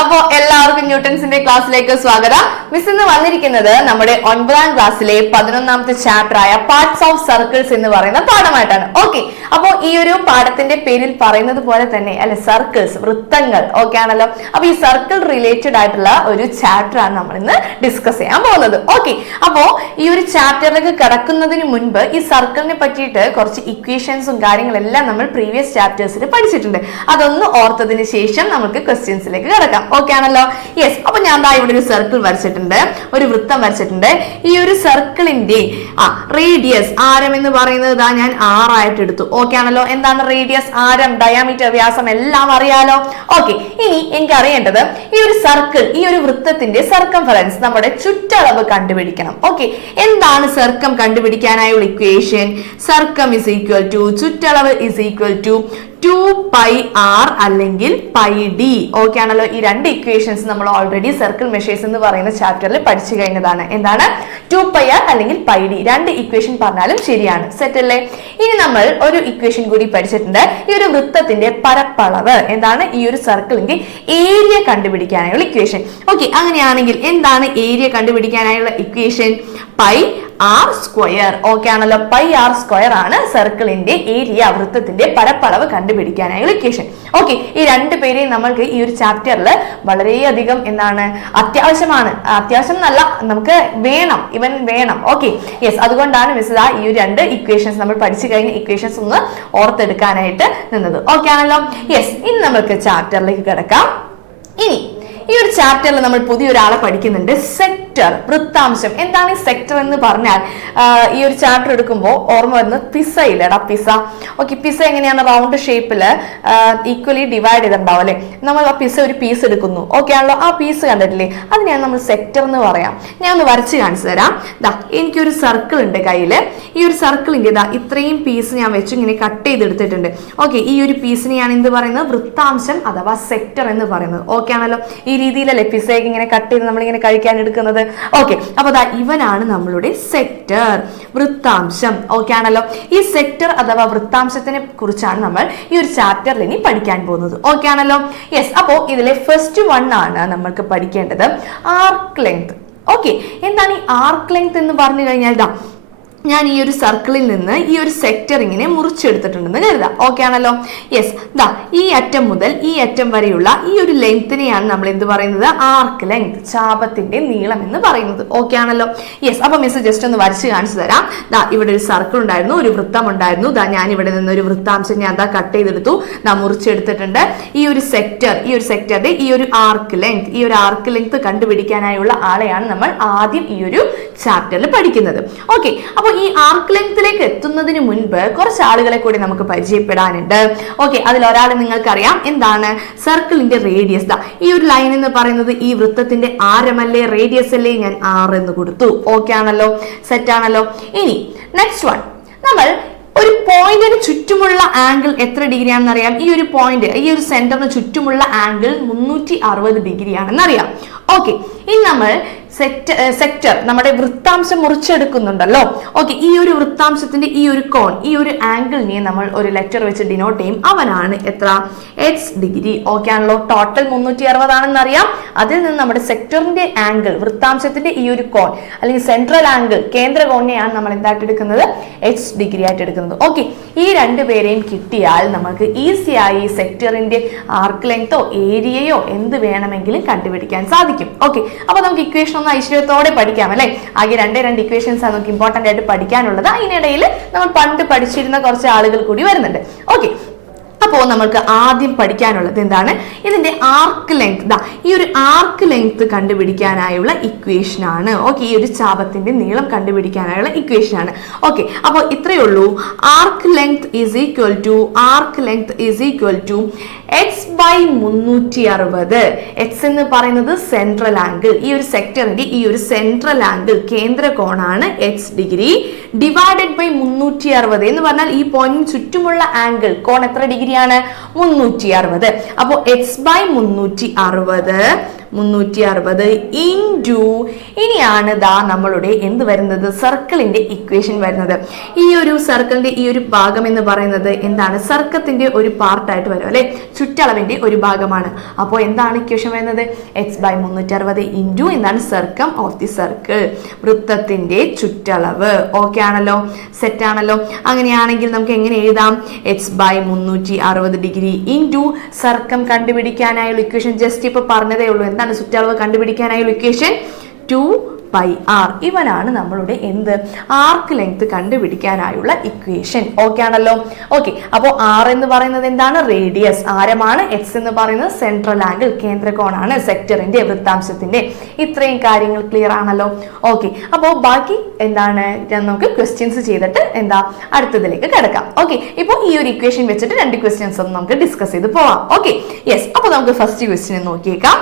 അപ്പോ എല്ലാവർക്കും ന്യൂട്ടൺസിന്റെ ക്ലാസ്സിലേക്ക് സ്വാഗതം. മിസ് ഇന്ന് വന്നിരിക്കുന്നത് നമ്മുടെ 9ാം ക്ലാസ്സിലെ 11ാമത്തെ ചാപ്റ്റർ ആയ പാർട്സ് ഓഫ് സർക്കിൾസ് എന്ന് പറയുന്ന പാഠമായിട്ടാണ്. ഓക്കെ, അപ്പോ ഈ ഒരു പാഠത്തിന്റെ പേരിൽ പറയുന്നത് പോലെ തന്നെ അല്ലെ, സർക്കിൾസ്, വൃത്തങ്ങൾ. ഓക്കെ ആണല്ലോ. അപ്പൊ ഈ സർക്കിൾ റിലേറ്റഡ് ആയിട്ടുള്ള ഒരു ചാപ്റ്റർ ആണ് നമ്മൾ ഇന്ന് ഡിസ്കസ് ചെയ്യാൻ പോകുന്നത്. ഓക്കെ, അപ്പോ ഈ ഒരു ചാപ്റ്ററിലേക്ക് കടക്കുന്നതിന് മുൻപ് ഈ സർക്കിളിനെ പറ്റിയിട്ട് കുറച്ച് ഇക്വേഷൻസും കാര്യങ്ങളെല്ലാം നമ്മൾ പ്രീവിയസ് ചാപ്റ്റേഴ്സിൽ പഠിച്ചിട്ടുണ്ട്. അതൊന്ന് ഓർത്തതിന് ശേഷം നമുക്ക് ക്വസ്റ്റ്യൻസിലേക്ക് കിടക്കാം. ഓക്കെ ആണല്ലോ. യെസ്, അപ്പൊ ഞാൻ ദാ ഇവിടെ ഒരു സർക്കിൾ വരച്ചിട്ടുണ്ട്, ഒരു വൃത്തം വരച്ചിട്ടുണ്ട്. ഈ ഒരു സർക്കിളിന്റെ റേഡിയസ്, ആരം എന്ന് പറയുന്നത് ദാ ഞാൻ 6 ആയിട്ട് എടുത്തു. ഓക്കെ ആണല്ലോ. എന്താണ് റേഡിയസ്, ആരം, ഡയാമീറ്റർ, വ്യാസം എല്ലാം അറിയാലോ. ഓക്കെ, ഇനി എനിക്ക് അറിയേണ്ടത് ഈ ഒരു സർക്കിൾ, ഈ ഒരു വൃത്തത്തിന്റെ സർക്കംഫറൻസ്, നമ്മുടെ ചുറ്റളവ് കണ്ടുപിടിക്കണം. ഓക്കെ, എന്താണ് സർക്കം കണ്ടുപിടിക്കാനായുള്ള ഇക്വേഷൻ? സർക്കം ഇസ് ഈക്വൽ ടു, ചുറ്റളവ് ഇസ് ഈക്വൽ ടു 2πr അല്ലെങ്കിൽ πd. ഓക്കെ ആണല്ലോ. ഈ രണ്ട് ഇക്വേഷൻസ് നമ്മൾ ഓൾറെഡി സർക്കിൾ മെഷേഴ്സ് എന്ന് പറയുന്ന ചാപ്റ്ററിൽ പഠിച്ചു കഴിഞ്ഞതാണ്. എന്താണ് 2πr അല്ലെങ്കിൽ πd? രണ്ട് ഇക്വേഷൻ പറഞ്ഞാലും ശരിയാണ്. സെറ്റ് അല്ലേ? ഇനി നമ്മൾ ഒരു ഇക്വേഷൻ കൂടി പഠിച്ചിട്ടുണ്ട്. ഈ ഒരു വൃത്തത്തിന്റെ പരപ്പളവ് എന്താണ്? ഈ ഒരു സർക്കിളിന്റെ ഏരിയ കണ്ടുപിടിക്കാനായുള്ള ഇക്വേഷൻ. ഓക്കെ, അങ്ങനെയാണെങ്കിൽ എന്താണ് ഏരിയ കണ്ടുപിടിക്കാനായുള്ള ഇക്വേഷൻ? πr². ഓക്കെ ആണല്ലോ. πr² ആണ് സർക്കിളിന്റെ ഏരിയ, വൃത്തത്തിന്റെ പരപ്പളവ് കണ്ടുപിടിക്കാനായുള്ള ഇക്വേഷൻ. ഓക്കെ, ഈ രണ്ട് പേരെയും നമ്മൾക്ക് ഈ ഒരു ചാപ്റ്ററിൽ വളരെയധികം എന്താണ് അത്യാവശ്യമാണ്. അത്യാവശ്യം എന്നല്ല, നമുക്ക് വേണം, ഇവൻ വേണം. ഓക്കെ, യെസ്, അതുകൊണ്ടാണ് മിസ് ഈ ഒരു രണ്ട് ഇക്വേഷൻസ് നമ്മൾ പഠിച്ചു കഴിഞ്ഞ ഇക്വേഷൻസ് ഒന്ന് ഓർത്തെടുക്കാനായിട്ട് നിന്നത്. ഓക്കെ ആണല്ലോ. യെസ്, ഇനി നമുക്ക് ചാപ്റ്ററിലേക്ക് കിടക്കാം. ഇനി ഈ ഒരു ചാപ്റ്ററിൽ നമ്മൾ പുതിയൊരാളെ പഠിക്കുന്നുണ്ട്, സെക്ടർ, വൃത്താംശം. എന്താണ് ഈ സെക്ടർ എന്ന് പറഞ്ഞാൽ, ഈ ഒരു ചാപ്റ്റർ എടുക്കുമ്പോൾ ഓർമ്മ വരുന്നത് പിസ ഇല്ലേടാ, പിസ. ഓക്കെ, പിസ എങ്ങനെയാണ്? റൗണ്ട് ഷേപ്പിൽ ഈക്വലി ഡിവൈഡ് ചെയ്തിട്ടുണ്ടാവും അല്ലെ. നമ്മൾ ആ പിസ ഒരു പീസ് എടുക്കുന്നു. ഓക്കെ ആണല്ലോ. ആ പീസ് കണ്ടിട്ടില്ലേ, അതിനെയാണ് നമ്മൾ സെക്ടർ എന്ന് പറയാം. ഞാൻ ഒന്ന് വരച്ച് കാണിച്ചു തരാം. ദാ എനിക്കൊരു സർക്കിൾ ഉണ്ട് കയ്യിൽ. ഈ ഒരു സർക്കിളിന്റെ ഇതാ ഇത്രയും പീസ് ഞാൻ വെച്ച് ഇങ്ങനെ കട്ട് ചെയ്തെടുത്തിട്ടുണ്ട്. ഓക്കെ, ഈ ഒരു പീസിനെയാണ് എന്ത് പറയുന്നത്? വൃത്താംശം അഥവാ സെക്ടർ എന്ന് പറയുന്നത്. ഓക്കെ ആണല്ലോ. ഈ രീതിയിലല്ലേ പിസയൊക്കെ ഇങ്ങനെ കട്ട് ചെയ്ത് നമ്മളിങ്ങനെ കഴിക്കാൻ എടുക്കുന്നത്. ഓക്കെ, അപ്പൊ ദാ ഇവനാണ് നമ്മളുടെ സെക്ടർ, വൃത്താംശം. ഓക്കെ ആണല്ലോ. ഈ സെക്ടർ അഥവാ വൃത്താംശത്തിനെ കുറിച്ചാണ് നമ്മൾ ഈ ഒരു ചാപ്റ്ററിൽ ഇനി പഠിക്കാൻ പോകുന്നത്. ഓക്കെ ആണല്ലോ. യെസ്, അപ്പോ ഇതിലെ ഫസ്റ്റ് വൺ ആണ് നമ്മൾക്ക് പഠിക്കേണ്ടത് ആർക്ക് ലെങ്ത്. ഓക്കെ, എന്താണ് ഈ ആർക്ക് ലെങ്ത് എന്ന് പറഞ്ഞു കഴിഞ്ഞാൽ ദാ ഞാൻ ഈ ഒരു സർക്കിളിൽ നിന്ന് ഈ ഒരു സെക്ടർ ഇങ്ങനെ മുറിച്ചെടുത്തിട്ടുണ്ടെന്ന് കരുതാം. ഓക്കെ ആണല്ലോ. യെസ്, ദാ ഈ അറ്റം മുതൽ ഈ അറ്റം വരെയുള്ള ഈ ഒരു ലെങ്തിനെയാണ് നമ്മൾ എന്ത് പറയുന്നത്? ആർക്ക് ലെങ്ത്, ചാപത്തിന്റെ നീളം എന്ന് പറയുന്നത്. ഓക്കെ ആണല്ലോ. യെസ്, അപ്പൊ മിസ് ജസ്റ്റ് ഒന്ന് വരച്ച് കാണിച്ചു തരാം. ദാ ഇവിടെ ഒരു സർക്കിൾ ഉണ്ടായിരുന്നു, ഒരു വൃത്തം ഉണ്ടായിരുന്നു. ദാ ഞാൻ ഇവിടെ നിന്ന് ഒരു വൃത്താംശം ഞാൻ ദാ കട്ട് ചെയ്തെടുത്തു, ദാ മുറിച്ചെടുത്തിട്ടുണ്ട്. ഈ ഒരു സെക്ടറിന്റെ ഈ ഒരു ആർക്ക് ലെങ്ത് കണ്ടുപിടിക്കാനായുള്ള ആളെയാണ് നമ്മൾ ആദ്യം ഈ ഒരു ചാപ്റ്ററിൽ പഠിക്കുന്നത്. ഓക്കെ, അപ്പൊ ഈ ആർക്ക് ലെങ്തിലേക്ക് എത്തുന്നതിന് മുൻപ് കുറച്ച് ആളുകളെ കൂടി നമുക്ക് പരിചയപ്പെടാനുണ്ട്. ഓക്കെ, അതിൽ ഒരാൾ നിങ്ങൾക്കറിയാം. എന്താണ്? സർക്കിളിന്റെ റേഡിയസ്. ദാ ഈ ഒരു ലൈൻ എന്ന് പറയുന്നത് ഈ വൃത്തത്തിന്റെ ആരമല്ലേ, റേഡിയസ് അല്ലേ? ഞാൻ 6 എന്ന് കൊടുത്തു. ഓക്കെ ആണല്ലോ. സെറ്റ് ആണല്ലോ. ഇനി നെക്സ്റ്റ് വൺ, നമ്മൾ ഒരു പോയിന്റിന് ചുറ്റുമുള്ള ആംഗിൾ എത്ര ഡിഗ്രി ആണെന്ന് അറിയാം. ഈ ഒരു പോയിന്റ്, ഈ ഒരു സെന്ററിന് ചുറ്റുമുള്ള ആംഗിൾ 360 ഡിഗ്രി ആണെന്ന് അറിയാം. ഓക്കെ, ഇനി നമ്മൾ സെക്ടർ, നമ്മുടെ വൃത്താംശം മുറിച്ചെടുക്കുന്നുണ്ടല്ലോ. ഓക്കെ, ഈ ഒരു വൃത്താംശത്തിന്റെ ഈ ഒരു കോൺ, ഈ ഒരു ആംഗിളിനെ നമ്മൾ ഒരു ലെറ്റർ വെച്ച് ഡിനോട്ട് ചെയ്യും. അവനാണ് എത്ര? x degree. ഓക്കെ ആണല്ലോ. ടോട്ടൽ 360 ആണെന്ന് അറിയാം. അതിൽ നിന്ന് നമ്മുടെ സെക്ടറിന്റെ ആംഗിൾ, വൃത്താംശത്തിന്റെ ഈ ഒരു കോൺ അല്ലെങ്കിൽ സെൻട്രൽ ആംഗിൾ, കേന്ദ്ര കോണിനെയാണ് നമ്മൾ എന്തായിട്ട് എടുക്കുന്നത്? x ഡിഗ്രി ആയിട്ട് എടുക്കുന്നത്. ഓക്കെ, ഈ രണ്ടുപേരെയും കിട്ടിയാൽ നമുക്ക് ഈസി ആയി സെക്ടറിന്റെ ആർക്ക് ലെങ്തോ ഏരിയയോ എന്ത് വേണമെങ്കിലും കണ്ടുപിടിക്കാൻ സാധിക്കും. ഓക്കെ, അപ്പൊ നമുക്ക് ഇക്വേഷൻ ഒന്ന് ഐശ്വര്യത്തോടെ പഠിക്കാം അല്ലെ. ആകെ രണ്ട് ഇക്വേഷൻസ് ആണ് നമുക്ക് ഇമ്പോർട്ടന്റ് ആയിട്ട് പഠിക്കാനുള്ളത്. അതിനിടയിൽ നമ്മൾ പണ്ട് പഠിച്ചിരുന്ന കുറച്ച് ആളുകൾ കൂടി വരുന്നുണ്ട്. ഓക്കെ, അപ്പോൾ നമുക്ക് ആദ്യം പഠിക്കാനുള്ളത് എന്താണ്? ഇതിന്റെ ആർക്ക് ലെങ്ത്. ഈ ഒരു ആർക്ക് ലെങ്ത് കണ്ടുപിടിക്കാനായുള്ള ഇക്വേഷൻ ആണ്. ഓക്കെ, ഈ ഒരു ചാപത്തിന്റെ നീളം കണ്ടുപിടിക്കാനായുള്ള ഇക്വേഷൻ ആണ്. ഓക്കെ, അപ്പോൾ ഇത്രയേ ഉള്ളൂ. Arc length is equal to x/360. X എന്ന് പറയുന്നത് സെൻട്രൽ ആംഗിൾ, ഈ ഒരു സെക്ടറിന്റെ ഈ ഒരു സെൻട്രൽ ആംഗിൾ, കേന്ദ്ര കോണാണ് x ഡിഗ്രി, ഡിവൈഡഡ് ബൈ 360 എന്ന് പറഞ്ഞാൽ ഈ പോയിന്റിന് ചുറ്റുമുള്ള ആംഗിൾ, കോൺ എത്ര ഡിഗ്രിയാണ്? 360. അപ്പോൾ x/360 360 ഇൻറ്റു ഇനിയാണ് ദാ നമ്മളുടെ എന്ത് വരുന്നത് സർക്കിളിന്റെ ഇക്വേഷൻ വരുന്നത്. ഈ ഒരു സർക്കിളിന്റെ ഈ ഒരു ഭാഗം എന്ന് പറയുന്നത് എന്താണ് സർക്കത്തിന്റെ ഒരു പാർട്ടായിട്ട് വരും അല്ലെ, ചുറ്റളവിന്റെ ഒരു ഭാഗമാണ്. അപ്പോൾ എന്താണ് ഇക്വേഷൻ വരുന്നത് x/360 ഇൻറ്റു എന്താണ് സർക്കം ഓഫ് ദി സർക്കിൾ, വൃത്തത്തിന്റെ ചുറ്റളവ്. ഓക്കെ ആണല്ലോ, സെറ്റ് ആണല്ലോ. അങ്ങനെയാണെങ്കിൽ നമുക്ക് എങ്ങനെ എഴുതാം x/360 ഡിഗ്രി ഇൻറ്റു സർക്കം കണ്ടുപിടിക്കാനായുള്ള ഇക്വേഷൻ ജസ്റ്റ് ഇപ്പൊ പറഞ്ഞതേ ഉള്ളൂ. എന്താണ് ചുറ്റളവ് കണ്ടുപിടിക്കാനായുള്ള ഇക്വേഷൻ 2πr. ഇവനാണ് നമ്മളുടെ എന്ത് ആർക്ക് ലെങ്ത് കണ്ടുപിടിക്കാനായുള്ള ഇക്വേഷൻ. ഓക്കെ ആണല്ലോ. ഓക്കെ, അപ്പോൾ r എന്ന് പറയുന്നത് എന്താണ് റേഡിയസ്, ആരമാണ്. x എന്ന് പറയുന്നത് സെൻട്രൽ ആംഗിൾ, കേന്ദ്രകോണാണ് സെക്ടറിന്റെ വൃത്താംശത്തിന്റെ. ഇത്രയും കാര്യങ്ങൾ ക്ലിയർ ആണല്ലോ. ഓക്കെ, അപ്പോൾ ബാക്കി എന്താണ് നമുക്ക് ക്വസ്റ്റ്യൻസ് ചെയ്തിട്ട് എന്താ അടുത്തതിലേക്ക് കിടക്കാം. ഓക്കെ, ഇപ്പോൾ ഈ ഒരു ഇക്വേഷൻ വെച്ചിട്ട് 2 ക്വസ്റ്റ്യൻസ് ഒന്ന് നമുക്ക് ഡിസ്കസ് ചെയ്ത് പോവാം. Okay, yes. അപ്പോൾ നമുക്ക് ഫസ്റ്റ് ക്വസ്റ്റ്യൻ നോക്കിയേക്കാം.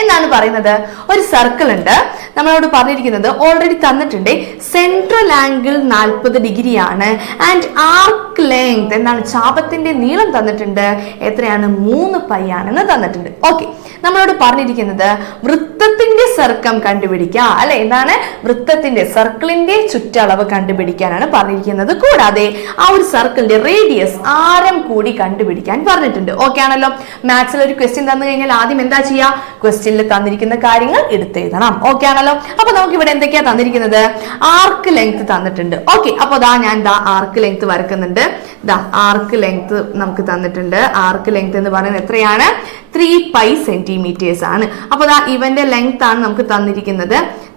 എന്താണ് പറയുന്നത്, ഒരു സർക്കിൾ ഉണ്ട്, നമ്മളോട് പറഞ്ഞിരിക്കുന്നത് ഓൾറെഡി തന്നിട്ടുണ്ട് സെൻട്രൽ ആംഗിൾ 40 ഡിഗ്രിയാണ് ആൻഡ് ആർക്ക് ലെങ്ത് എന്താണ് ചാപത്തിന്റെ നീളം തന്നിട്ടുണ്ട് എത്രയാണ് 3π ആണെന്ന് തന്നിട്ടുണ്ട്. ഓക്കെ, നമ്മളോട് പറഞ്ഞിരിക്കുന്നത് വൃത്തത്തിന്റെ സർക്കം കണ്ടുപിടിക്കുക അല്ലെ, എന്താണ് വൃത്തത്തിന്റെ സർക്കിളിന്റെ ചുറ്റളവ് കണ്ടുപിടിക്കാനാണ് പറഞ്ഞിരിക്കുന്നത്. കൂടാതെ ആ ഒരു സർക്കിളിന്റെ റേഡിയസ് ആരം കൂടി കണ്ടുപിടിക്കാൻ പറഞ്ഞിട്ടുണ്ട്. ഓക്കെ ആണല്ലോ. മാത്സിൽ ഒരു ക്വസ്റ്റ്യൻ തന്നു കഴിഞ്ഞാൽ ആദ്യം എന്താ ചെയ്യാ, ക്വസ്റ്റ്യനിൽ തന്നിരിക്കുന്ന കാര്യങ്ങൾ എടുത്തെഴുതണം. ഓക്കെ ആണല്ലോ. അപ്പൊ നമുക്ക് ഇവിടെ എന്തൊക്കെയാ തന്നിരിക്കുന്നത്, ആർക്ക് ലെങ്ത് തന്നിട്ടുണ്ട്. ഓക്കെ, അപ്പൊ ഞാൻ ആർക്ക് ലെങ്ത് വരക്കുന്നുണ്ട്. ആർക്ക് ലെങ്ത് നമുക്ക് തന്നിട്ടുണ്ട്. ആർക്ക് ലെങ്ത് എന്ന് പറയുന്നത് എത്രയാണ് 3π സെന്റിമീറ്റേഴ്സ് ആണ്. അപ്പൊ ഇവന്റെ ലെങ്ത് ആണ് നമുക്ക് തന്നിരിക്കുന്നത്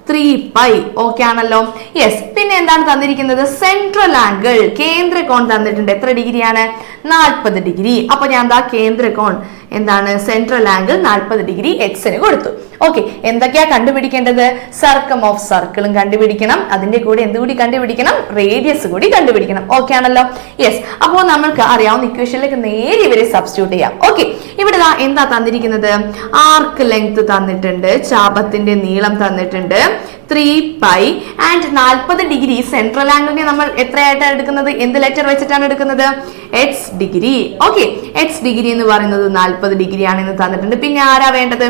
3π. ഓക്കെ ആണല്ലോ. യെസ്. പിന്നെ എന്താണ് തന്നിരിക്കുന്നത്, സെൻട്രൽ ആംഗിൾ കേന്ദ്രകോൺ തന്നിട്ടുണ്ട്. എത്ര ഡിഗ്രിയാണ് 40 ഡിഗ്രി. അപ്പൊ ഞാൻ കേന്ദ്രകോൺ എന്താണ് സെൻട്രൽ ആംഗിൾ 40 ഡിഗ്രി എക്സിന് കൊടുത്തു. ഓക്കെ, എന്തൊക്കെയാ കണ്ടുപിടിക്കേണ്ടത്, സർക്കം ഓഫ് സർക്കിളും കണ്ടുപിടിക്കണം, അതിന്റെ കൂടെ എന്തുകൂടി കണ്ടുപിടിക്കണം, റേഡിയസ് കൂടി കണ്ടുപിടിക്കണം. ഓക്കെ ആണല്ലോ. യെസ്. അപ്പോൾ നമ്മൾക്ക് അറിയാവുന്ന ഇക്വേഷനിലേക്ക് നേരെ ഇവരെ സബ്സ്റ്റിറ്റ്യൂട്ട് ചെയ്യാം. ഓക്കെ, ഇവിടെ എന്താ തന്നിരിക്കുന്നത്, ആർക്ക് ലെങ്ത് തന്നിട്ടുണ്ട്, ചാപത്തിന്റെ നീളം തന്നിട്ടുണ്ട് 3π ആൻഡ് 40 ഡിഗ്രി. സെൻട്രൽ ആംഗിളിനെ നമ്മൾ എത്രയായിട്ടാണ് എടുക്കുന്നത്, എന്ത് ലെറ്റർ വെച്ചിട്ടാണ് എടുക്കുന്നത്, X degree. Okay, X degree എന്ന് പറയുന്നത് 40 ഡിഗ്രി ആണെന്ന് തന്നിട്ടുണ്ട്. പിന്നെ ആരാ വേണ്ടത്,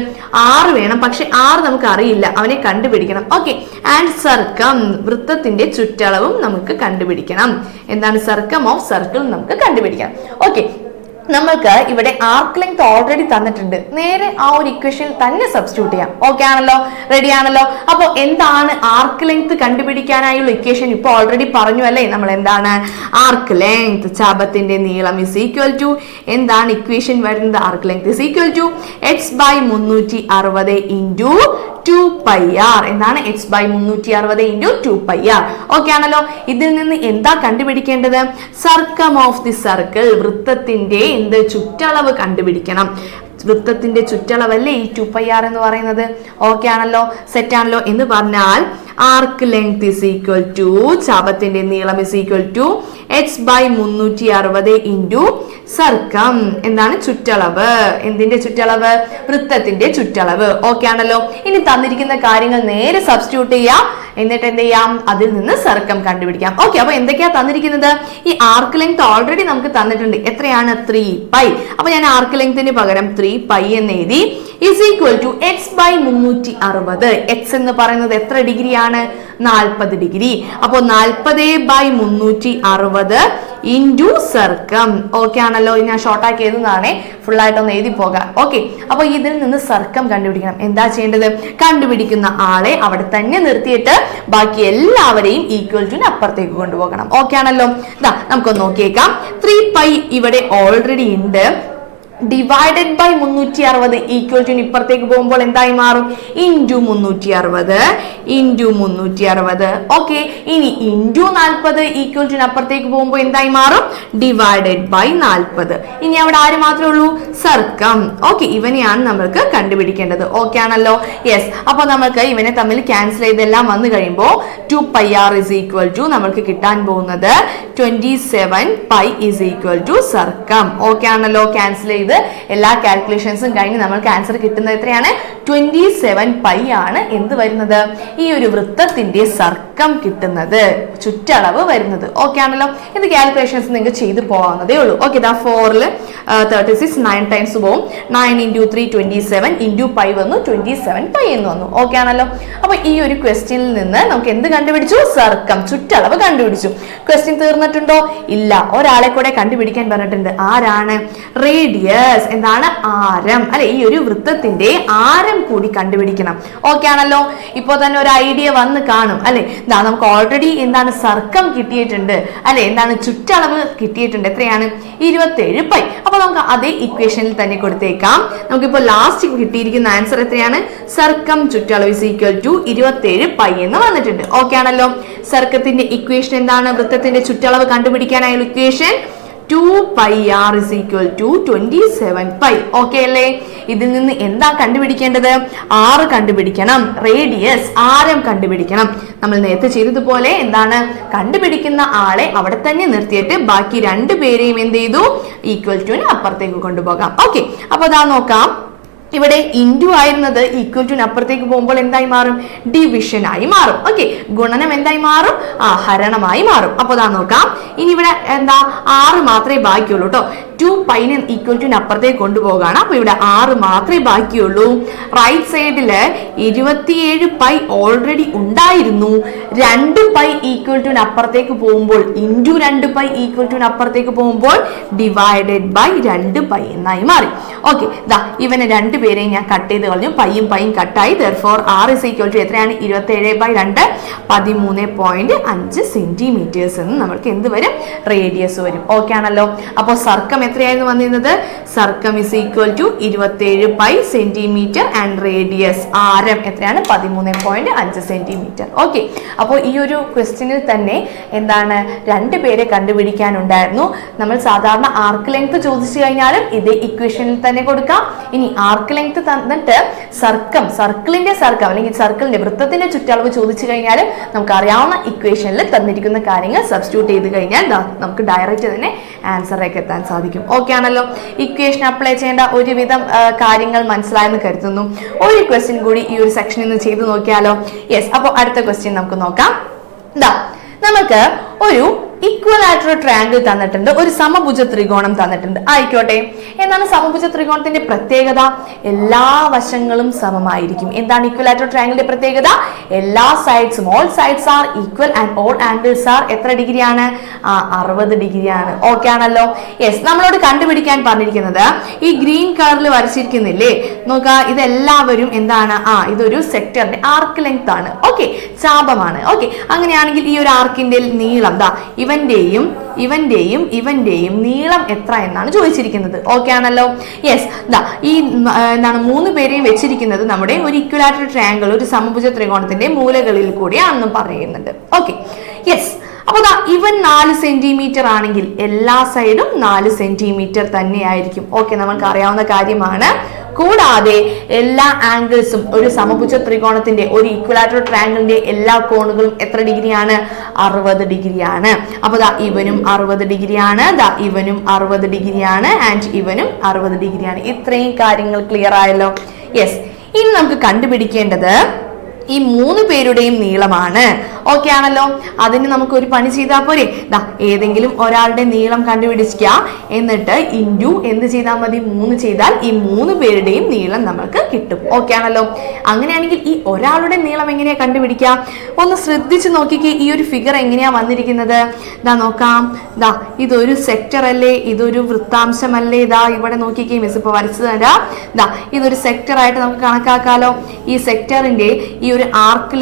ആറ് വേണം. പക്ഷെ ആറ് നമുക്ക് അറിയില്ല, അവനെ കണ്ടുപിടിക്കണം. ഓക്കെ, ആൻഡ് സർക്കം വൃത്തത്തിന്റെ ചുറ്റളവും നമുക്ക് കണ്ടുപിടിക്കണം. എന്താണ് സർക്കം ഓഫ് സർക്കിൾ നമുക്ക് കണ്ടുപിടിക്കണം. ഓക്കെ, നമ്മൾക്ക് ഇവിടെ ആർക്ക് ലെങ്ത് ഓൾറെഡി തന്നിട്ടുണ്ട്, നേരെ ആ ഒരു ഇക്വേഷൻ തന്നെ സബ്സ്റ്റിറ്റ്യൂട്ട് ചെയ്യാം. ഓക്കെ ആണല്ലോ, റെഡി ആണല്ലോ. അപ്പോൾ എന്താണ് ആർക്ക് ലെങ്ത് കണ്ടുപിടിക്കാനായുള്ള ഇക്വേഷൻ ഇപ്പൊ ഓൾറെഡി പറഞ്ഞു അല്ലേ, നമ്മൾ എന്താണ് ആർക്ക് ലെങ്ത് ചാപത്തിന്റെ നീളം ഇസ് ഈക്വൽ ടു എന്താണ് ഇക്വേഷൻ വരുന്നത്, arc length is equal to x/360 into 2πr. എന്താണ് x/360 ഇൻറ്റു 2πr. ഓക്കെ ആണല്ലോ. ഇതിൽ നിന്ന് എന്താ കണ്ടുപിടിക്കേണ്ടത്, സർക്കം ഓഫ് ദി സർക്കിൾ വൃത്തത്തിന്റെ എന്ത് ചുറ്റളവ് കണ്ടുപിടിക്കണം. വൃത്തത്തിന്റെ ചുറ്റളവല്ലേ ഈ 2πr എന്ന് പറയുന്നത്. ഓക്കെ ആണല്ലോ, സെറ്റ് ആണല്ലോ. എന്ന് പറഞ്ഞാൽ arc length is equal to ചാപത്തിന്റെ നീളം is equal to x/360 into circum എന്താണ് ചുറ്റളവ്, എന്തിന്റെ ചുറ്റളവ്, വൃത്തത്തിന്റെ ചുറ്റളവ്. ഓക്കെ ആണല്ലോ. ഇനി തന്നിരിക്കുന്ന കാര്യങ്ങൾ നേരെ സബ്സ്റ്റിറ്റ്യൂട്ട് ചെയ്യാം, എന്നിട്ട് എന്ത് ചെയ്യാം, അതിൽ നിന്ന് സർക്കം കണ്ടുപിടിക്കാം. ഓക്കെ, അപ്പൊ എന്തൊക്കെയാ തന്നിരിക്കുന്നത്, ഈ ആർക്ക് ലെങ്ത് ഓൾറെഡി നമുക്ക് തന്നിട്ടുണ്ട്. എത്രയാണ് 3π. അപ്പൊ ഞാൻ ആർക്ക് ലെങ്ത്തിന് പകരം 3π എന്ന് എഴുതി is equal to x/360. x എന്ന് പറയുന്നത് എത്ര ഡിഗ്രിയാണ്, 40 ഡിഗ്രി. അപ്പോൾ 40/360 ഇൻറ്റു സർക്കം. ഓക്കെ ആണല്ലോ. ഞാൻ ഷോർട്ടാക്കി എഴുതുന്നതാണേ, ഫുൾ ആയിട്ടൊന്ന് എഴുതി പോകാം. ഓക്കെ, അപ്പൊ ഇതിൽ നിന്ന് സർക്കം കണ്ടുപിടിക്കണം. എന്താ ചെയ്യേണ്ടത്, കണ്ടുപിടിക്കുന്ന ആളെ അവിടെ തന്നെ നിർത്തിയിട്ട് ബാക്കി എല്ലാവരെയും ഈക്വൽ ടു അപ്പുറത്തേക്ക് കൊണ്ടുപോകണം. ഓക്കെ ആണല്ലോ. നമുക്കൊന്ന് നോക്കിയേക്കാം. 3π ഇവിടെ ഓൾറെഡി ഉണ്ട്, ഡിവൈഡഡ് ബൈ 360 ഈക്വൽ ടു ഇപ്പുറത്തേക്ക് പോകുമ്പോൾ എന്തായി മാറും, ഇൻറ്റു 360 ഇൻറ്റു 360. ഓക്കെ, ഇനി ഇൻറ്റു 40 ഈക്വൽ ടു അപ്പുറത്തേക്ക് പോകുമ്പോൾ എന്തായി മാറും, ഡിവൈഡഡ് ബൈ 40. ഇനി അവിടെ ആര് മാത്രമേ ഉള്ളൂ, സർക്കം. ഓക്കെ, ഇവനെയാണ് നമ്മൾക്ക് കണ്ടുപിടിക്കേണ്ടത്. ഓക്കെ ആണല്ലോ. യെസ്. അപ്പൊ നമ്മൾക്ക് ഇവനെ തമ്മിൽ ക്യാൻസൽ ചെയ്തെല്ലാം വന്നു കഴിയുമ്പോൾ 2πr ഇസ് ഈക്വൽ ടു നമ്മൾക്ക് കിട്ടാൻ പോകുന്നത് 27π ഇസ് ഈക്വൽ ടു സർക്കം. ഓക്കെ ആണല്ലോ. ക്യാൻസൽ ചെയ്ത് എല്ലാ കാൽക്കുലേഷൻസും കഴിഞ്ഞ് നമ്മൾക്ക് ആൻസർ കിട്ടുന്നത് എത്രയാണ്? 27 പൈ ആണ് എന്ത് വരുന്നത്? ഈ ഒരു വൃത്തത്തിന്റെ സർക്കം കിട്ടുന്നത്, ചുറ്റളവ് വരുന്നത്. ഓക്കെ ആണല്ലോ? ഇത് കാൽക്കുലേഷൻസ് നിങ്ങൾക്ക് ചെയ്ത് പോകാവുന്നതേ ഉള്ളൂ. ഓക്കെ, 4ൽ 36 9 ടൈംസ് പോകും. 9 × 3 27 × പൈ വന്നു, 27 പൈ എന്ന് വന്നു. ഓക്കെ ആണല്ലോ? അപ്പൊ ഈ ഒരു ക്വസ്റ്റ്യനിൽ നിന്ന് നമുക്ക് എന്ത് കണ്ടുപിടിച്ചു? സർക്കം, ചുറ്റളവ് കണ്ടുപിടിച്ചു. ക്വസ്റ്റ്യൻ തീർന്നിട്ടുണ്ടോ? ഇല്ല, ഒരാളെ കൂടെ കണ്ടുപിടിക്കാൻ പറഞ്ഞിട്ടുണ്ട്. ആരാണ്? റേഡിയസ്. എന്താണ്? ആരം അല്ലെ? ഈ ഒരു വൃത്തത്തിന്റെ ആരം കൂടി കണ്ടുപിടിക്കണം. ഓക്കെ ആണല്ലോ? ഇപ്പൊ തന്നെ ഒരു ഐഡിയ വന്ന് കാണും അല്ലെ? നമുക്ക് ഓൾറെഡി എന്താണ് സർക്കം കിട്ടിയിട്ടുണ്ട് അല്ലെ? എന്താണ് ചുറ്റളവ് കിട്ടിയിട്ടുണ്ട്. എത്രയാണ്? 27 പൈ. അപ്പൊ നമുക്ക് അതേ ഇക്വേഷനിൽ തന്നെ കൊടുത്തേക്കാം. നമുക്കിപ്പോ ലാസ്റ്റ് കിട്ടിയിരിക്കുന്ന ആൻസർ എത്രയാണ്? സർക്കം ചുറ്റളവ് is equal to 27 പൈ എന്ന് വന്നിട്ടുണ്ട്. ഓക്കെ ആണല്ലോ? സർക്കത്തിന്റെ ഇക്വേഷൻ എന്താണ്? വൃത്തത്തിന്റെ ചുറ്റളവ് കണ്ടുപിടിക്കാനായുള്ള equation 2 pi r is equal to 27 pi. Okay അല്ലേ? ഇതിൽ നിന്ന് എന്താ കണ്ടുപിടിക്കേണ്ടത്? r കണ്ടുപിടിക്കണം, റേഡിയസ് ആരം കണ്ടുപിടിക്കണം. നമ്മൾ നേരത്തെ ചെയ്തതുപോലെ എന്താണ് കണ്ടുപിടിക്കുന്ന ആളെ അവിടെ തന്നെ നിർത്തിയിട്ട് ബാക്കി രണ്ടുപേരെയും എന്ത് ചെയ്തു? ഈക്വൽ ടുവിന് അപ്പുറത്തേക്ക് കൊണ്ടുപോകാം. ഓക്കെ, അപ്പൊ അതാ നോക്കാം. ഇവിടെ ഇൻറ്റു ആയിരുന്നത് ഈക്വൽ ടു അപ്പുറത്തേക്ക് പോകുമ്പോൾ എന്തായി മാറും? ഡിവിഷൻ ആയി മാറും. ഓക്കെ, ഗുണനം എന്തായി മാറും? ഹരണമായി മാറും. അപ്പൊ അതാ നോക്കാം. ഇനി ഇവിടെ എന്താ 6 മാത്രമേ ബാക്കിയുള്ളൂ കേട്ടോ. 2 പൈനെ ഈക്വൽ ടു അപ്പുറത്തേക്ക് കൊണ്ടുപോകാണ്. അപ്പൊ ഇവിടെ 6 മാത്രമേ ബാക്കിയുള്ളൂ. റൈറ്റ് സൈഡില് 27 പൈ ഓൾറെഡി ഉണ്ടായിരുന്നു. 2 പൈ ഈക്വൽ ടു അപ്പുറത്തേക്ക് പോകുമ്പോൾ ഇൻറ്റു 2 പൈ ഈക്വൽ ടു അപ്പുറത്തേക്ക് പോകുമ്പോൾ ഡിവൈഡഡ് ബൈ 2 പൈ എന്നായി മാറി. ഓക്കെ, ഇവനെ രണ്ടുപേരെയും ഞാൻ കട്ട് ചെയ്ത് കളഞ്ഞു. പൈയും പൈയും കട്ടായി. therefore r is equal to എത്രയാണ്? 27/2 13.5 സെന്റിമീറ്റേഴ്സ് എന്ന് നമ്മൾക്ക് എന്ത് വരും? റേഡിയസ് വരും. ഓക്കെ ആണല്ലോ? അപ്പൊ സർക്കം എത്രയായിരുന്നു വന്നിരുന്നത്? സർക്കം is equal to 27 pi centimetre and radius ആരം എത്രയാണ്? 13.5 സെന്റിമീറ്റർ. ഓക്കെ, അപ്പോൾ ഈ ഒരു ക്വസ്റ്റ്യനിൽ തന്നെ എന്താണ് രണ്ടുപേരെ കണ്ടുപിടിക്കാനുണ്ടായിരുന്നു. നമ്മൾ സാധാരണ ആർക്ക് ലെങ്ത് ചോദിച്ചു കഴിഞ്ഞാലും ഇതേ ഇക്വേഷനിൽ തന്നെ കൊടുക്കാം. ഇനി ആർക്ക് ലെങ്ത് തന്നിട്ട് സർക്കിളിന്റെ സർക്കം അല്ലെങ്കിൽ സർക്കിളിന്റെ വൃത്തത്തിന്റെ ചുറ്റളവ് ചോദിച്ചു കഴിഞ്ഞാൽ നമുക്ക് അറിയാവുന്ന ഇക്വേഷനിൽ തന്നിരിക്കുന്ന കാര്യങ്ങൾ സബ്സ്റ്റിറ്റ്യൂട്ട് ചെയ്ത് കഴിഞ്ഞാൽ നമുക്ക് ഡയറക്റ്റ് തന്നെ ആൻസറിലേക്ക് എത്താൻ സാധിക്കും. ഓക്കെ ആണല്ലോ? ഇക്വേഷൻ അപ്ലൈ ചെയ്യേണ്ട ഒരുവിധം കാര്യങ്ങൾ മനസ്സിലായെന്ന് കരുതുന്നു. ഒരു ക്വസ്റ്റ്യൻ കൂടി ഈ ഒരു സെക്ഷനിൽ നിന്ന് ചെയ്ത് നോക്കിയാലോ? യെസ്, അപ്പോൾ അടുത്ത ക്വസ്റ്റ്യൻ നമുക്ക് നോക്കാം. നമുക്ക് ഒരു ഇക്വലാറ്ററൽ ട്രയാങ്കിൾ തന്നിട്ടുണ്ട്, ഒരു സമഭുജ ത്രികോണം തന്നിട്ടുണ്ട്. ആയിക്കോട്ടെ, എന്താണ് സമഭുജ ത്രികോണത്തിന്റെ പ്രത്യേകത? എല്ലാ വശങ്ങളും സമമായിരിക്കും. എന്താണ് ഇക്വലാറ്ററൽ ട്രയാങ്കിളിന്റെ പ്രത്യേകത? എല്ലാ സൈഡ്സും, all sides are equal and all angles are എത്ര ഡിഗ്രിയാണ്? 60 ഡിഗ്രിയാണ്. ഓക്കെ ആണല്ലോ? യെസ്, നമ്മളോട് കണ്ടുപിടിക്കാൻ പറഞ്ഞിരിക്കുന്നത് ഈ ഗ്രീൻ കളറിൽ വരച്ചിരിക്കുന്നില്ലേ, നോക്കുക, ഇതെല്ലാവരും എന്താണ്? ഇതൊരു സെക്ടറിന്റെ ആർക്ക് ലെങ്ത് ആണ്. ഓക്കെ, ചാപമാണ്. ഓക്കെ, അങ്ങനെയാണെങ്കിൽ ഈ ഒരു ആർക്കിന്റെ നീളം ഇവന്റെയും നീളം എത്ര എന്നാണ് ചോദിച്ചിരിക്കുന്നത്. ഓക്കെ ആണല്ലോ? യെസ്, ഈ എന്താണ് 3 പേരെയും വെച്ചിരിക്കുന്നത് നമ്മുടെ ഒരു ഇക്വലാറ്ററൽ ട്രയാങ്കിൾ, ഒരു സമഭുജ ത്രികോണത്തിന്റെ മൂലകളിൽ കൂടിയാണെന്നും പറയുന്നുണ്ട്. Okay, yes. അപ്പൊ ഇവൻ 4 സെന്റിമീറ്റർ ആണെങ്കിൽ എല്ലാ സൈഡും 4 സെന്റിമീറ്റർ തന്നെയായിരിക്കും. ഓക്കെ, നമുക്ക് അറിയാവുന്ന കാര്യമാണ്. കൂടാതെ എല്ലാ ആംഗിൾസും, ഒരു സമഭുജ ത്രികോണത്തിന്റെ, ഒരു ഇക്വലാറ്ററൽ ട്രയാങ്കിളിന്റെ എല്ലാ കോണുകളും എത്ര ഡിഗ്രിയാണ്? 60 ഡിഗ്രിയാണ്. അപ്പൊ ഇവനും 60 ഡിഗ്രിയാണ്, ഇവനും 60 ഡിഗ്രിയാണ്, ആൻഡ് ഇവനും 60 ഡിഗ്രിയാണ്. ഇത്രയും കാര്യങ്ങൾ ക്ലിയർ ആയല്ലോ? യെസ്, ഇനി നമുക്ക് കണ്ടുപിടിക്കേണ്ടത് ഈ 3 പേരുടെയും നീളമാണ്. ഓക്കെ ആണല്ലോ? അതിന് നമുക്ക് ഒരു പണി ചെയ്താൽ പോരെ? ഏതെങ്കിലും ഒരാളുടെ നീളം കണ്ടുപിടിക്കുക, എന്നിട്ട് ഇൻറ്റു എന്ത് ചെയ്താൽ മതി? 3 ചെയ്താൽ ഈ 3 പേരുടെയും നീളം നമുക്ക് കിട്ടും. ഓക്കെ ആണല്ലോ? അങ്ങനെയാണെങ്കിൽ ഈ ഒരാളുടെ നീളം എങ്ങനെയാ കണ്ടുപിടിക്കുക? ഒന്ന് ശ്രദ്ധിച്ച് നോക്കിക്കേ. ഈ ഒരു ഫിഗർ എങ്ങനെയാ വന്നിരിക്കുന്നത്? നോക്കാം. ഇതൊരു സെക്ടർ അല്ലേ? ഇതൊരു വൃത്താംശമല്ലേ? ഇവിടെ നോക്കിക്കേ, മിസ് ഇപ്പൊ വരച്ചു തരാം. ഇതൊരു സെക്ടർ ആയിട്ട് നമുക്ക് കണക്കാക്കാലോ. ഈ സെക്ടറിന്റെ ഈ ഒരു ആർക്ക്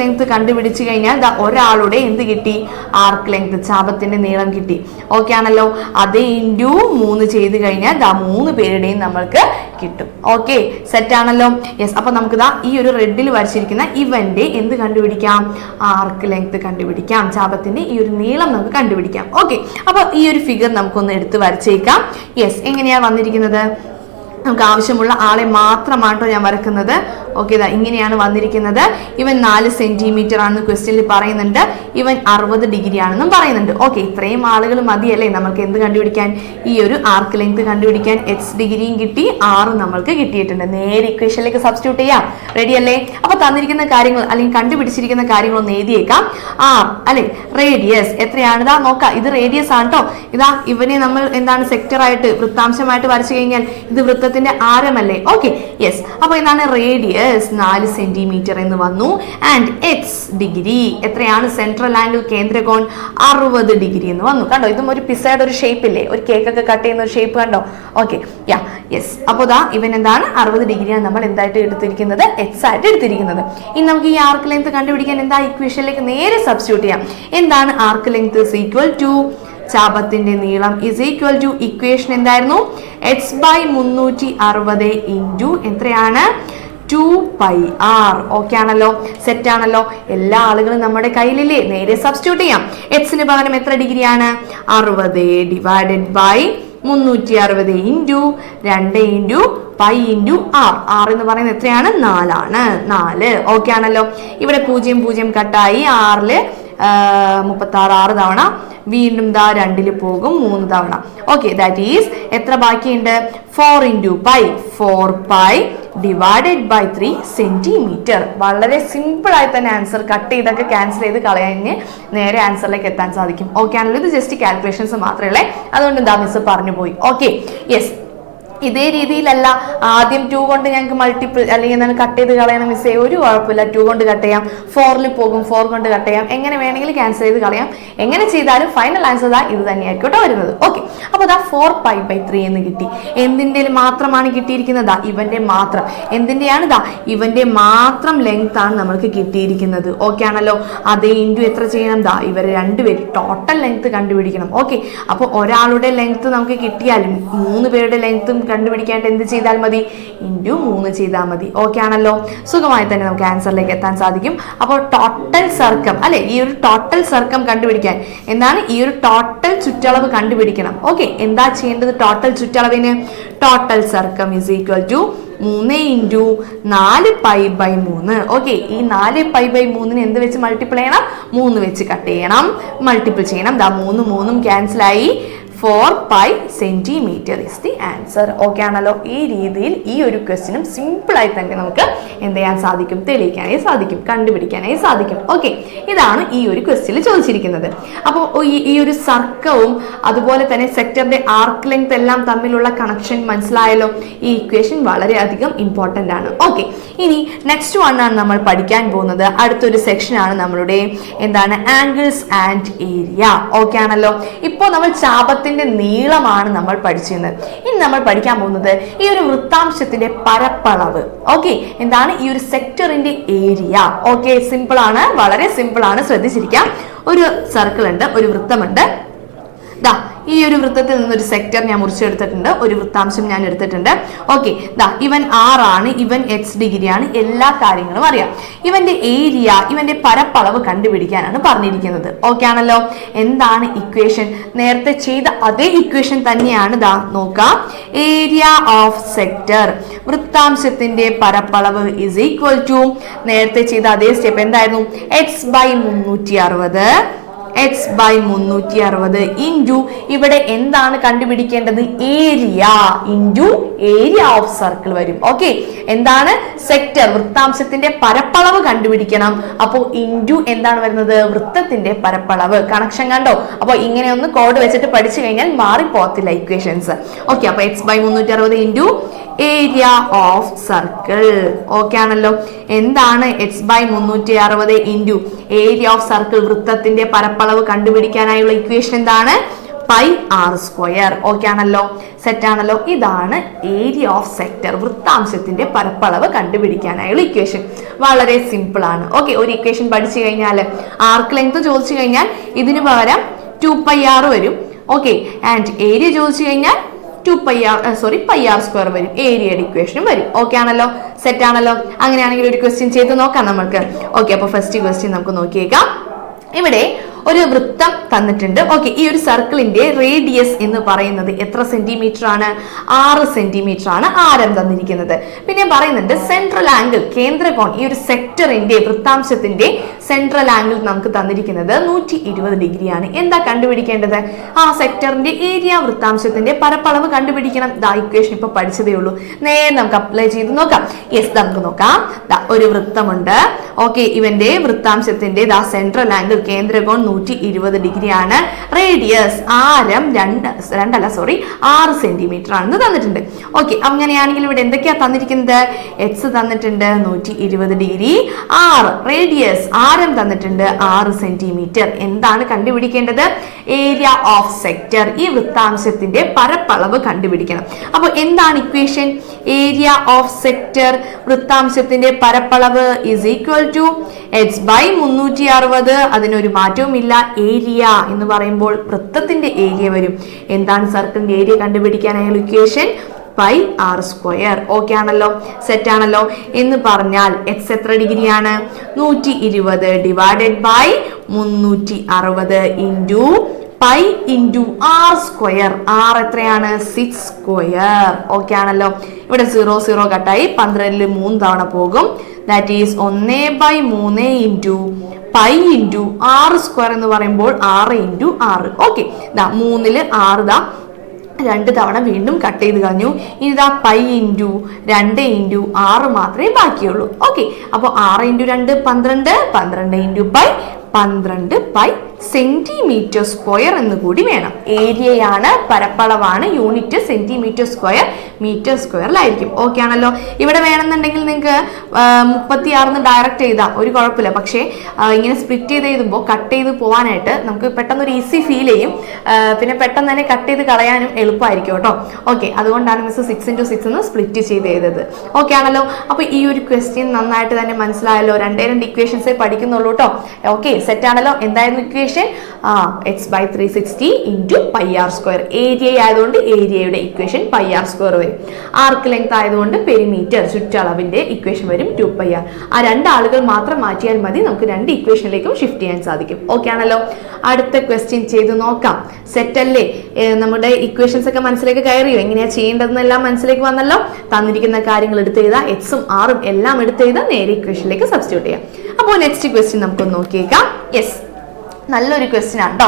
ലെങ്ത് കണ്ടുപിടിച്ചു കഴിഞ്ഞാൽ ഒരാളുടെ എന്ത് കിട്ടി? ആർക്ക് ലെങ്ത്, ചാപത്തിന്റെ നീളം കിട്ടി. ഓക്കെ ആണല്ലോ? അതേ ഇൻറ്റു 3 ചെയ്ത് കഴിഞ്ഞാൽ 3 പേരുടെയും നമ്മൾക്ക് കിട്ടും. ഓക്കെ, സെറ്റ് ആണല്ലോ? യെസ്, അപ്പൊ നമുക്ക് ഈ ഒരു റെഡിൽ വരച്ചിരിക്കുന്ന ഇവന്റെ എന്ത് കണ്ടുപിടിക്കാം? ആർക്ക് ലെങ്ത് കണ്ടുപിടിക്കാം. ചാപത്തിന്റെ ഈ ഒരു നീളം നമുക്ക് കണ്ടുപിടിക്കാം. ഓക്കെ, അപ്പൊ ഈ ഒരു ഫിഗർ നമുക്കൊന്ന് എടുത്ത് വരച്ചേക്കാം. യെസ്, എങ്ങനെയാ വന്നിരിക്കുന്നത്? നമുക്ക് ആവശ്യമുള്ള ആളെ മാത്രമാട്ടോ ഞാൻ വരക്കുന്നത്. ഓക്കെ, ഇതാ ഇങ്ങനെയാണ് വന്നിരിക്കുന്നത്. ഇവൻ 4 സെന്റിമീറ്റർ ആണെന്ന് ക്വസ്റ്റ്യനിൽ പറയുന്നുണ്ട്. ഇവൻ 60 ഡിഗ്രി ആണെന്നും പറയുന്നുണ്ട്. ഓക്കെ, ഇത്രയും ആളുകൾ മതിയല്ലേ നമുക്ക് എന്ത് കണ്ടുപിടിക്കാൻ? ഈ ഒരു ആർക്ക് ലെങ്ത് കണ്ടുപിടിക്കാൻ. എക്സ് ഡിഗ്രിയും കിട്ടി, ആറും നമ്മൾക്ക് കിട്ടിയിട്ടുണ്ട്. നേരെ ഇക്വേഷനിലേക്ക് സബ്സ്റ്റിറ്റ്യൂട്ട് ചെയ്യാം. റെഡി അല്ലേ? അപ്പൊ തന്നിരിക്കുന്ന കാര്യങ്ങൾ അല്ലെങ്കിൽ കണ്ടുപിടിച്ചിരിക്കുന്ന കാര്യങ്ങൾ ഒന്ന് എഴുതിയേക്കാം. ആർ അല്ലെ, റേഡിയസ് എത്രയാണ്? ഇതാ നോക്കാം, ഇത് റേഡിയസ് ആണ് കേട്ടോ. ഇതാ ഇവനെ നമ്മൾ എന്താണ് സെക്ടർ ആയിട്ട് വൃത്താംശമായിട്ട് വരച്ചു കഴിഞ്ഞാൽ ഇത് വൃത്തത്തിന്റെ ആരമല്ലേ? Okay, yes. അപ്പൊ എന്താണ് റേഡിയസ് 4 സെന്റിമീറ്റർ എന്ന് വന്നു. ആൻഡ് എക്സ് ഡിഗ്രി എത്രയാണ്? സെൻട്രൽ ആംഗിൾ കേന്ദ്രകോൺ 60 ഡിഗ്രി എന്ന് വന്നു. കണ്ടോ, ഇതും ഒരു പിസയുടെ ഒരു ഷേപ്പ് ഇല്ലേ, ഒരു കേക്ക് ഒക്കെ കട്ട് ചെയ്യുന്ന ഒരു ഷേപ്പ് കണ്ടോ? ഓക്കെ, യാ, യെസ്. അപ്പോൾ ദാ ഇവൻ എന്താണ് 60 ഡിഗ്രിയാണ് നമ്മൾ എന്തായിട്ട് എടുത്തിരിക്കുന്നത്? എക്സ് ആയിട്ട് എടുത്തിരിക്കുന്നത്. ഇനി നമുക്ക് ഈ ആർക്ക് ലെങ്ത് കണ്ടുപിടിക്കാൻ എന്താ ഇക്വേഷനിലേക്ക് നേരെ സബ്സ്റ്റിറ്റ്യൂട്ട് ചെയ്യാം. എന്താണ് arc length? Is equal to ചാപത്തിന്റെ നീളം ഇസ് ഈക്വൽ ടു ഇക്വേഷൻ എന്തായിരുന്നു? എക്സ് ബൈ 360 ഇൻറ്റു എത്രയാണ്? 2πr. ഓക്കെ ആണല്ലോ, സെറ്റ് ആണല്ലോ. എല്ലാ ആളുകളും നമ്മുടെ കയ്യിലില്ലേ? നേരെ സബ്സ്റ്റിറ്റ്യൂട്ട് ചെയ്യാം. എക്സിന് പകരം എത്ര ഡിഗ്രിയാണ്? 60 divided by 360 into 2 into pi into r. R എന്ന് പറയുന്നത് എത്രയാണ്? 4 ആണ്. 4. ഓക്കെ ആണല്ലോ. ഇവിടെ 0 0 കട്ടായി. 6 36 6 തവണ, വീണ്ടും ദാ 2 പോകും 3 തവണ. ഓക്കെ, ദാറ്റ് ഈസ് എത്ര ബാക്കിയുണ്ട്? 4 into pi, 4π divided by 3 centimetre. വളരെ സിമ്പിൾ ആയി തന്നെ ആൻസർ കട്ട് ചെയ്തൊക്കെ ക്യാൻസൽ ചെയ്ത് കളയാന് നേരെ ആൻസറിലേക്ക് എത്താൻ സാധിക്കും. ഓക്കെ ആണല്ലോ. ഇത് ജസ്റ്റ് കാൽക്കുലേഷൻസ് മാത്രമേ, അതുകൊണ്ട് എന്താ മിസ് പറഞ്ഞു പോയി. Okay, yes. ഇതേ രീതിയിലല്ല ആദ്യം 2 കൊണ്ട് ഞങ്ങൾക്ക് മൾട്ടിപ്പിൾ അല്ലെങ്കിൽ എന്താണ് കട്ട് ചെയ്ത് കളയണം മിസ്സേ, ഒരു കുഴപ്പമില്ല. 2 കൊണ്ട് കട്ട് ചെയ്യാം, 4 പോകും, 4 കൊണ്ട് കട്ട് ചെയ്യാം, എങ്ങനെ വേണമെങ്കിലും ക്യാൻസൽ ചെയ്ത് കളയാം. എങ്ങനെ ചെയ്താലും ഫൈനൽ ആൻസർ ദാ ഇത് തന്നെയായിരിക്കും വരുന്നത്. ഓക്കെ, അപ്പോൾ ദാ 4π/3 എന്ന് കിട്ടി. എന്തിൻ്റെ മാത്രമാണ് കിട്ടിയിരിക്കുന്നത്? ഇവന്റെ മാത്രം. എന്തിൻ്റെയാണ്? ദാ ഇവന്റെ മാത്രം ലെങ്ത് ആണ് നമ്മൾക്ക് കിട്ടിയിരിക്കുന്നത്. ഓക്കെ ആണല്ലോ. അതേ ഇൻറ്റു എത്ര ചെയ്യണം? ദാ ഇവരെ രണ്ടുപേരും ടോട്ടൽ ലെങ്ത് കണ്ടുപിടിക്കണം. ഓക്കെ, അപ്പോൾ ഒരാളുടെ ലെങ്ത് നമുക്ക് കിട്ടിയാലും 3 പേരുടെ ലെങ്ത്തും കണ്ടുപിടിക്കാനായിട്ട് എന്ത് ചെയ്താൽ മതി? ഇൻറ്റു 3 ചെയ്താൽ മതി. ഓക്കെ ആണല്ലോ. സുഖമായി തന്നെ നമുക്ക് ആൻസറിലേക്ക് എത്താൻ സാധിക്കും. അപ്പോൾ ടോട്ടൽ സർക്കം അല്ലെ, ഈ ഒരു ടോട്ടൽ സർക്കം കണ്ടുപിടിക്കാൻ എന്താണ്? ഈ ഒരു ടോട്ടൽ ചുറ്റളവ് കണ്ടുപിടിക്കണം. ഓക്കെ, എന്താ ചെയ്യേണ്ടത്? ടോട്ടൽ ചുറ്റളവിന് total circum is equal to 3 into 4π/3. Okay, ഈ 4π/3 എന്ത് വെച്ച് മൾട്ടിപ്പിൾ ചെയ്യണം? 3 വെച്ച് കട്ട് ചെയ്യണം, മൾട്ടിപ്പിൾ ചെയ്യണം. ദാ 3 3 ക്യാൻസൽ ആയി. 4π centimetre is the answer. Okay ആണല്ലോ. ഈ രീതിയിൽ ഈ ഒരു ക്വസ്റ്റ്യനും സിമ്പിളായി തന്നെ നമുക്ക് എന്ത് ചെയ്യാൻ സാധിക്കും? തെളിയിക്കാനായി സാധിക്കും, കണ്ടുപിടിക്കാനായി സാധിക്കും. ഓക്കെ, ഇതാണ് ഈ ഒരു ക്വസ്റ്റ്യനിൽ ചോദിച്ചിരിക്കുന്നത്. അപ്പോൾ ഈ ഒരു സർക്കവും അതുപോലെ തന്നെ സെക്ടറിന്റെ ആർക്ക് ലെങ്ത് എല്ലാം തമ്മിലുള്ള കണക്ഷൻ മനസ്സിലായല്ലോ. ഈ ഇക്വേഷൻ വളരെയധികം ഇമ്പോർട്ടൻ്റ് ആണ്. ഓക്കെ, ഇനി നെക്സ്റ്റ് വൺ ആണ് നമ്മൾ പഠിക്കാൻ പോകുന്നത്. അടുത്തൊരു സെക്ഷൻ ആണ് നമ്മളുടെ എന്താണ്? Angles and area. ഓക്കെ ആണല്ലോ. ഇപ്പോൾ നമ്മൾ ചാപത്തിന്റെ നീളമാണ് നമ്മൾ പഠിച്ചിരുന്നത്. ഇനി നമ്മൾ പഠിക്കാൻ പോകുന്നത് ഈ ഒരു വൃത്താംശത്തിന്റെ പരപ്പളവ്. ഓക്കെ, എന്താണ്? ഈ ഒരു സെക്ടറിന്റെ ഏരിയ. ഓക്കെ, സിമ്പിൾ ആണ്, വളരെ സിമ്പിൾ ആണ്. ശ്രദ്ധിച്ചിരിക്കാം. ഒരു സർക്കിൾ ഉണ്ട്, ഒരു വൃത്തമുണ്ട്. ദാ ഈ ഒരു വൃത്തത്തിൽ നിന്നൊരു സെക്ടർ ഞാൻ മുറിച്ചെടുത്തിട്ടുണ്ട്, ഒരു വൃത്താംശം ഞാൻ എടുത്തിട്ടുണ്ട്. ഓക്കെ, ദാ ഇവൻ 6 ആണ്, ഇവൻ എക്സ് ഡിഗ്രി ആണ്, എല്ലാ കാര്യങ്ങളും അറിയാം. ഇവന്റെ ഏരിയ, ഇവന്റെ പരപ്പളവ് കണ്ടുപിടിക്കാനാണ് പറഞ്ഞിരിക്കുന്നത്. ഓക്കെ ആണല്ലോ. എന്താണ് ഇക്വേഷൻ? നേരത്തെ ചെയ്ത അതേ ഇക്വേഷൻ തന്നെയാണ്. ദാ നോക്കാം, ഏരിയ ഓഫ് സെക്ടർ, വൃത്താംശത്തിന്റെ പരപ്പളവ് ഇസ് ഈക്വൽ ടു നേരത്തെ ചെയ്ത അതേ സ്റ്റെപ്പ് എന്തായിരുന്നു? x/360 x/360 ഇൻറ്റു ഇവിടെ എന്താണ് കണ്ടുപിടിക്കേണ്ടത്? Area into area of circle വരും. ഓക്കെ, എന്താണ്? സെക്ടർ, വൃത്താംശത്തിന്റെ പരപ്പളവ് കണ്ടുപിടിക്കണം. അപ്പോൾ ഇൻറ്റു എന്താണ് വരുന്നത്? വൃത്തത്തിന്റെ പരപ്പളവ്. കണക്ഷൻ കണ്ടോ? അപ്പോൾ ഇങ്ങനെ ഒന്ന് കോഡ് വെച്ചിട്ട് പഠിച്ചു കഴിഞ്ഞാൽ മാറിപ്പോകത്തില്ല ഇക്വേഷൻസ്. ഓക്കെ, അപ്പോൾ x/360 into area of circle. Okay ആണല്ലോ. എന്താണ് x/360 into area of circle? വൃത്തത്തിന്റെ പരപ്പളവ് കണ്ടുപിടിക്കാനായുള്ള ഇക്വേഷൻ എന്താണ്? πr². ഓക്കെ ആണല്ലോ, സെറ്റ് ആണല്ലോ. ഇതാണ് ഏരിയ ഓഫ് സെക്ടർ, വൃത്താംശത്തിന്റെ പരപ്പളവ് കണ്ടുപിടിക്കാനായുള്ള ഇക്വേഷൻ. വളരെ സിമ്പിൾ ആണ്. ഓക്കെ, ഒരു ഇക്വേഷൻ പഠിച്ചു കഴിഞ്ഞാൽ ആർക്ക് ലെങ്ത് ചോദിച്ചു കഴിഞ്ഞാൽ ഇതിന് പകരം 2πr വരും. ഓക്കെ, ആൻഡ് ഏരിയ ചോദിച്ചു കഴിഞ്ഞാൽ πr² വരും. ഏരിയയുടെ ഇക്വേഷനും വരും. ഓക്കെ ആണല്ലോ, സെറ്റ് ആണല്ലോ. അങ്ങനെയാണെങ്കിൽ ഒരു ക്വസ്റ്റ്യൻ ചെയ്ത് നോക്കാം നമുക്ക്. ഓക്കെ, അപ്പോൾ ഫസ്റ്റ് ക്വസ്റ്റ്യൻ നമുക്ക് നോക്കിയേക്കാം. ഇവിടെ ഒരു വൃത്തം തന്നിട്ടുണ്ട്. ഓക്കെ, ഈ ഒരു സർക്കിളിന്റെ റേഡിയസ് എന്ന് പറയുന്നത് എത്ര സെന്റിമീറ്റർ ആണ്? 6 സെന്റിമീറ്റർ ആണ് ആരം തന്നിരിക്കുന്നത്. പിന്നെ പറയുന്നുണ്ട് സെൻട്രൽ ആംഗിൾ, കേന്ദ്രകോൺ, ഈ ഒരു സെക്ടറിന്റെ വൃത്താംശത്തിന്റെ സെൻട്രൽ ആംഗിൾ നമുക്ക് തന്നിരിക്കുന്നത് 120 ഡിഗ്രിയാണ്. എന്താ കണ്ടുപിടിക്കേണ്ടത്? ആ സെക്ടറിന്റെ ഏരിയ, വൃത്താംശത്തിന്റെ പരപ്പളവ് കണ്ടുപിടിക്കണം. ദാ ഇക്വേഷൻ ഇപ്പൊ പഠിച്ചതേ ഉള്ളൂ, നേരെ നമുക്ക് അപ്ലൈ ചെയ്ത് നോക്കാം. യെസ്, നമുക്ക് നോക്കാം. ഒരു വൃത്തമുണ്ട്. ഓക്കെ, ഇവന്റെ വൃത്താംശത്തിന്റെ സെൻട്രൽ ആംഗിൾ, കേന്ദ്രകോൺ 120 ഡിഗ്രിയാണ്. റേഡിയസ്, ആരം 6 സെന്റിമീറ്റർ ആണെന്ന് തന്നിട്ടുണ്ട്. ഓക്കെ, അങ്ങനെയാണെങ്കിൽ ഇവിടെ എന്തൊക്കെയാ തന്നിരിക്കുന്നത്? എക്സ് തന്നിട്ടുണ്ട് 120 ഡിഗ്രി, 6 റേഡിയസ്, ആരം തന്നിട്ടുണ്ട് 6 സെന്റിമീറ്റർ. എന്താണ് കണ്ടുപിടിക്കേണ്ടത്? ഏരിയ ഓഫ് സെക്ടർ, ഈ വൃത്താംശത്തിന്റെ പരപ്പളവ് കണ്ടുപിടിക്കണം. അപ്പൊ എന്താണ് ഇക്വേഷൻ? ഏരിയ ഓഫ് സെക്ടർ, വൃത്താംശത്തിന്റെ പരപ്പളവ് is equal to H by 360. അതിനൊരു മാറ്റവുമില്ല. ഏരിയ എന്ന് പറയുമ്പോൾ വൃത്തത്തിന്റെ ഏരിയ വരും. എന്താണ് സർക്കിളിന്റെ ഏരിയ കണ്ടുപിടിക്കാനായുള്ള equation? Pi r square. Okay ആണല്ലോ, സെറ്റ് ആണല്ലോ. എന്ന് പറഞ്ഞാൽ എക്സ് എത്ര ഡിഗ്രിയാണ്? 120 divided by 360 into pi into r square. R എത്രയാണ്? 6 സ്ക്വയർ. ഓക്കെ ആണല്ലോ. ഇവിടെ 0 കട്ടായി 12 3 തവണ പോകും. That is 1/3 into pi into r square എന്ന് പറയുമ്പോൾ 6 ഇൻറ്റു 6. ഓക്കെ, 3 6 2 തവണ വീണ്ടും കട്ട് ചെയ്ത് കളഞ്ഞു. ഇനി പൈ ഇൻറ്റു 2 ഇൻറ്റു 6 മാത്രമേ ബാക്കിയുള്ളൂ. ഓക്കെ, അപ്പോൾ 6 into 2 12, 12 into pi 12 pi centimetre square എന്ന് കൂടി വേണം. ഏരിയയാണ്, പരപ്പളവാണ്, യൂണിറ്റ് സെന്റിമീറ്റർ സ്ക്വയർ, മീറ്റർ സ്ക്വയറിലായിരിക്കും. ഓക്കെ ആണല്ലോ. ഇവിടെ വേണമെന്നുണ്ടെങ്കിൽ നിങ്ങൾക്ക് 36 ഡയറക്റ്റ് ചെയ്താൽ ഒരു കുഴപ്പമില്ല. പക്ഷേ ഇങ്ങനെ സ്പ്ലിറ്റ് ചെയ്ത് എഴുതുമ്പോൾ കട്ട് ചെയ്ത് പോകാനായിട്ട് നമുക്ക് പെട്ടെന്ന് ഒരു ഈസി ഫീൽ ചെയ്യും. പിന്നെ പെട്ടെന്ന് തന്നെ കട്ട് ചെയ്ത് കളയാനും എളുപ്പമായിരിക്കും കേട്ടോ. ഓക്കെ, അതുകൊണ്ടാണ് മിസ് 6 ഇൻറ്റു 6 എന്ന് സ്പ്ലിറ്റ് ചെയ്ത് എഴുതത്. ഓക്കെ ആണല്ലോ. അപ്പോൾ ഈ ഒരു ക്വസ്റ്റ്യൻ നന്നായിട്ട് തന്നെ മനസ്സിലായല്ലോ. 2 ഇക്വേഷൻസേ പഠിക്കുന്നുള്ളൂ കേട്ടോ. ഓക്കെ, സെറ്റ് ആണല്ലോ. എന്തായിരുന്നു equation? X by 360 into pi r square. Area ആയതുകൊണ്ട് ഏരിയയുടെ ഇക്വേഷൻ പൈ ആർ സ്ക്വയർ വരും. ആർക്ക് ലെങ്ത് ആയതുകൊണ്ട് പെരിമീറ്റർ, ചുറ്റളവിന്റെ ഇക്വേഷൻ വരും 2πr. ആ 2 ആളുകൾ മാത്രം മാറ്റിയാൽ മതി, നമുക്ക് 2 ഇക്വേഷനിലേക്കും ഷിഫ്റ്റ് ചെയ്യാൻ സാധിക്കും. ഓക്കെ ആണല്ലോ. അടുത്ത ക്വസ്റ്റ്യൻ ചെയ്ത് നോക്കാം. സെറ്റ് അല്ലേ? നമ്മുടെ ഇക്വേഷൻസ് ഒക്കെ മനസ്സിലേക്ക് കയറിയോ? എങ്ങനെയാ ചെയ്യേണ്ടതെന്നെല്ലാം മനസ്സിലേക്ക് വന്നല്ലോ. തന്നിരിക്കുന്ന കാര്യങ്ങൾ എടുത്ത് ചെയ്താൽ എക്സും ആറും എല്ലാം എടുത്ത് ചെയ്താൽ നേരെ ഇക്വേഷനിലേക്ക് സബ്സ്റ്റിറ്റ്യൂട്ട് ചെയ്യാം. അപ്പോൾ നെക്സ്റ്റ് ക്വസ്റ്റ്യൻ നമുക്കൊന്ന് നോക്കിയേക്കാം. യെസ്, നല്ലൊരു ക്വസ്റ്റ്യൻ ആണ് കേട്ടോ.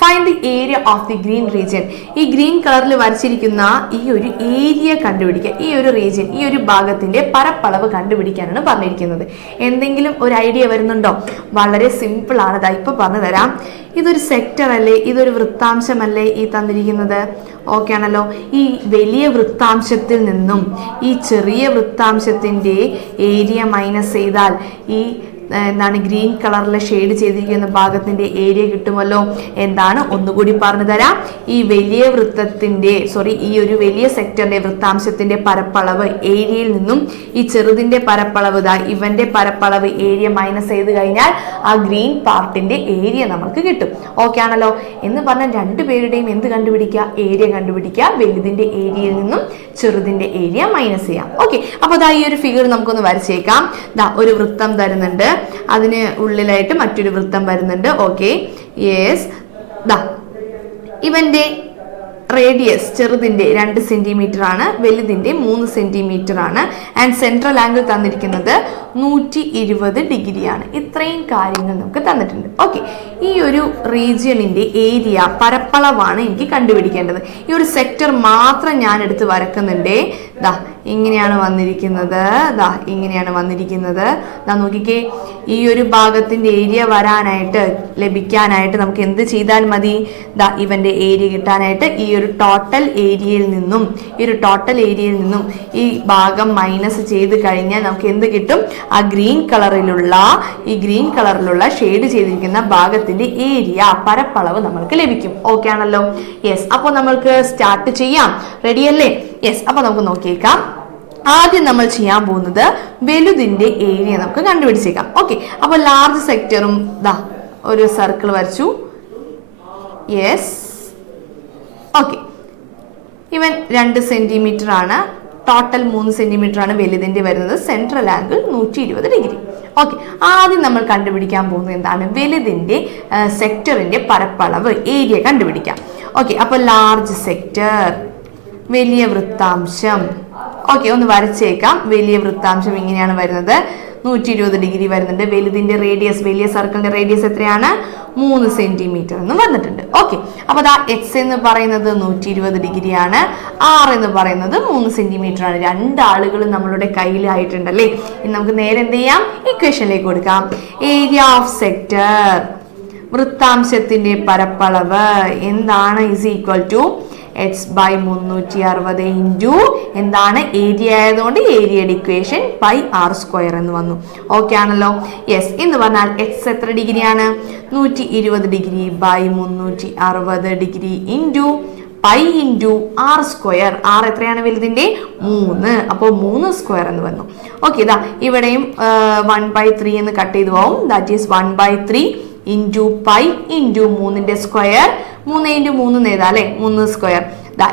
Find the area of the green region. ഈ ഗ്രീൻ കളറിൽ വരച്ചിരിക്കുന്ന ഈ ഒരു ഏരിയ കണ്ടുപിടിക്കുക. ഈ ഒരു റീജിയൻ, ഈ ഒരു ഭാഗത്തിന്റെ പരപ്പളവ് കണ്ടുപിടിക്കാനാണ് പറഞ്ഞിരിക്കുന്നത്. എന്തെങ്കിലും ഒരു ഐഡിയ വരുന്നുണ്ടോ? വളരെ സിമ്പിൾ ആണ്. ഇപ്പൊ പറഞ്ഞു തരാം. ഇതൊരു സെക്ടർ അല്ലേ? ഇതൊരു വൃത്താംശമല്ലേ ഈ തന്നിരിക്കുന്നത്? ഓക്കെ ആണല്ലോ. ഈ വലിയ വൃത്താംശത്തിൽ നിന്നും ഈ ചെറിയ വൃത്താംശത്തിന്റെ ഏരിയ മൈനസ് ചെയ്താൽ ഈ എന്താണ് ഗ്രീൻ കളറിൽ ഷെയ്ഡ് ചെയ്തിരിക്കുന്ന ഭാഗത്തിന്റെ ഏരിയ കിട്ടുമല്ലോ. എന്താണ്? ഒന്നുകൂടി പറഞ്ഞു തരാം. ഈ വലിയ വൃത്തത്തിന്റെ ഈ ഒരു വലിയ സെക്ടറിന്റെ വൃത്താംശത്തിന്റെ പരപ്പളവ് ഏരിയയിൽ നിന്നും ഈ ചെറുതിന്റെ പരപ്പളവ് ഇവന്റെ പരപ്പളവ് ഏരിയ മൈനസ് ചെയ്ത് കഴിഞ്ഞാൽ ആ ഗ്രീൻ പാർട്ടിന്റെ ഏരിയ നമുക്ക് കിട്ടും. ഓക്കെ ആണല്ലോ. എന്ന് പറഞ്ഞാൽ 2 പേരുടെയും എന്ത് കണ്ടുപിടിക്കുക? ഏരിയ കണ്ടുപിടിക്കുക. വലുതിന്റെ ഏരിയയിൽ നിന്നും ചെറുതിന്റെ ഏരിയ മൈനസ് ചെയ്യാം. ഓക്കെ, അപ്പൊ ഈ ഒരു ഫിഗർ നമുക്കൊന്ന് വരച്ചേക്കാം. ഒരു വൃത്തം തരുന്നുണ്ട്, അതിന് ഉള്ളിലായിട്ട് മറ്റൊരു വൃത്തം വരുന്നുണ്ട്. Okay, yes. ഇവന്റെ റേഡിയസ് ചെറുതിന്റെ 2 സെന്റിമീറ്റർ ആണ്, വലുതിന്റെ 3 സെന്റിമീറ്റർ ആണ്. ആൻഡ് സെൻട്രൽ ആംഗിൾ തന്നിരിക്കുന്നത് 120 ഡിഗ്രിയാണ്. ഇത്രയും കാര്യങ്ങൾ നമുക്ക് തന്നിട്ടുണ്ട്. ഓക്കെ, ഈ ഒരു റീജിയണിന്റെ ഏരിയ, പരപ്പളവാണ് എനിക്ക് കണ്ടുപിടിക്കേണ്ടത്. ഈ ഒരു സെക്ടർ മാത്രം ഞാൻ എടുത്ത് വരക്കുന്നുണ്ട്. ഇങ്ങനെയാണ് വന്നിരിക്കുന്നത്. ഇങ്ങനെയാണ് വന്നിരിക്കുന്നത്. നോക്കിക്കേ, ഈ ഒരു ഭാഗത്തിന്റെ ഏരിയ ലഭിക്കാനായിട്ട് നമുക്ക് എന്ത് ചെയ്താൽ മതി? ഇവന്റെ ഏരിയ കിട്ടാനായിട്ട് ഈ ഒരു ടോട്ടൽ ഏരിയയിൽ നിന്നും ഈ ഭാഗം മൈനസ് ചെയ്ത് കഴിഞ്ഞാൽ നമുക്ക് എന്ത് കിട്ടും? ആ ഗ്രീൻ കളറിലുള്ള ഷെയ്ഡ് ചെയ്തിരിക്കുന്ന ഭാഗത്തിന്റെ ഏരിയ, പരപ്പളവ് നമ്മൾക്ക് ലഭിക്കും. ഓക്കെ ആണല്ലോ. യെസ്, അപ്പോൾ നമ്മൾക്ക് സ്റ്റാർട്ട് ചെയ്യാം. റെഡി അല്ലേ? യെസ്, അപ്പൊ നമുക്ക് നോക്കിയേക്കാം. ആദ്യം നമ്മൾ ചെയ്യാൻ പോകുന്നത് വലുതിന്റെ ഏരിയ നമുക്ക് കണ്ടുപിടിച്ചേക്കാം. ഓക്കെ, അപ്പൊ ലാർജ് സെക്ടറും ഒരു സർക്കിൾ വരച്ചു. Yes, okay. ഇവൻ 2 സെന്റിമീറ്റർ ആണ്. ടോട്ടൽ 3 സെന്റിമീറ്റർ ആണ് വലുതിന്റെ വരുന്നത്. Central angle 120 degree. ഓക്കെ, ആദ്യം നമ്മൾ കണ്ടുപിടിക്കാൻ പോകുന്നത് എന്താണ്? വലുതിന്റെ സെക്ടറിന്റെ പരപ്പളവ്, ഏരിയ കണ്ടുപിടിക്കാം. ഓക്കെ, അപ്പൊ ലാർജ് സെക്ടർ, വലിയ വൃത്താംശം. ഓക്കെ, ഒന്ന് വരച്ചേക്കാം. വലിയ വൃത്താംശം ഇങ്ങനെയാണ് വരുന്നത്, 120 ഡിഗ്രി വരുന്നുണ്ട്. വലുതിന്റെ റേഡിയസ്, വലിയ സർക്കിളിന്റെ റേഡിയസ് എത്രയാണ്? 3 സെന്റിമീറ്റർ എന്ന് വന്നിട്ടുണ്ട്. ഓക്കെ, അപ്പൊ അതാ എക്സ് എന്ന് പറയുന്നത് 120 ഡിഗ്രിയാണ്, ആർ എന്ന് പറയുന്നത് 3 സെന്റിമീറ്റർ ആണ്. രണ്ടാളുകൾ നമ്മളുടെ കയ്യിലായിട്ടുണ്ടല്ലേ. ഇനി നമുക്ക് നേരെ എന്ത് ചെയ്യാം? ഇക്വേഷനിലേക്ക് കൊടുക്കാം. ഏരിയ ഓഫ് സെക്ടർ, വൃത്താംശത്തിന്റെ പരപ്പളവ് എന്താണ്? Is equal to x by 360 into എന്താണ്? ഏരിയ ആയതുകൊണ്ട് ഏരിയയുടെ ഇക്വേഷൻ പൈ ആർ സ്ക്വയർ എന്ന് വന്നു. ഓക്കെ ആണല്ലോ? യെസ്. എന്ന് പറഞ്ഞാൽ എക്സ് എത്ര ഡിഗ്രിയാണ്? 120 degree by 360 degree into pi into r square. R എത്രയാണ് വലുതിന്റെ? 3. അപ്പോൾ 3 സ്ക്വയർ എന്ന് വന്നു. ഓക്കെ, ഇതാ ഇവിടെയും 1/3 എന്ന് കട്ട് ചെയ്തു പോവും. That is 1/3 into pi into 3ന്റെ സ്ക്വയർ. 3 ഇൻറ്റു 3 നേതാ അല്ലെ? 3 സ്ക്വയർ.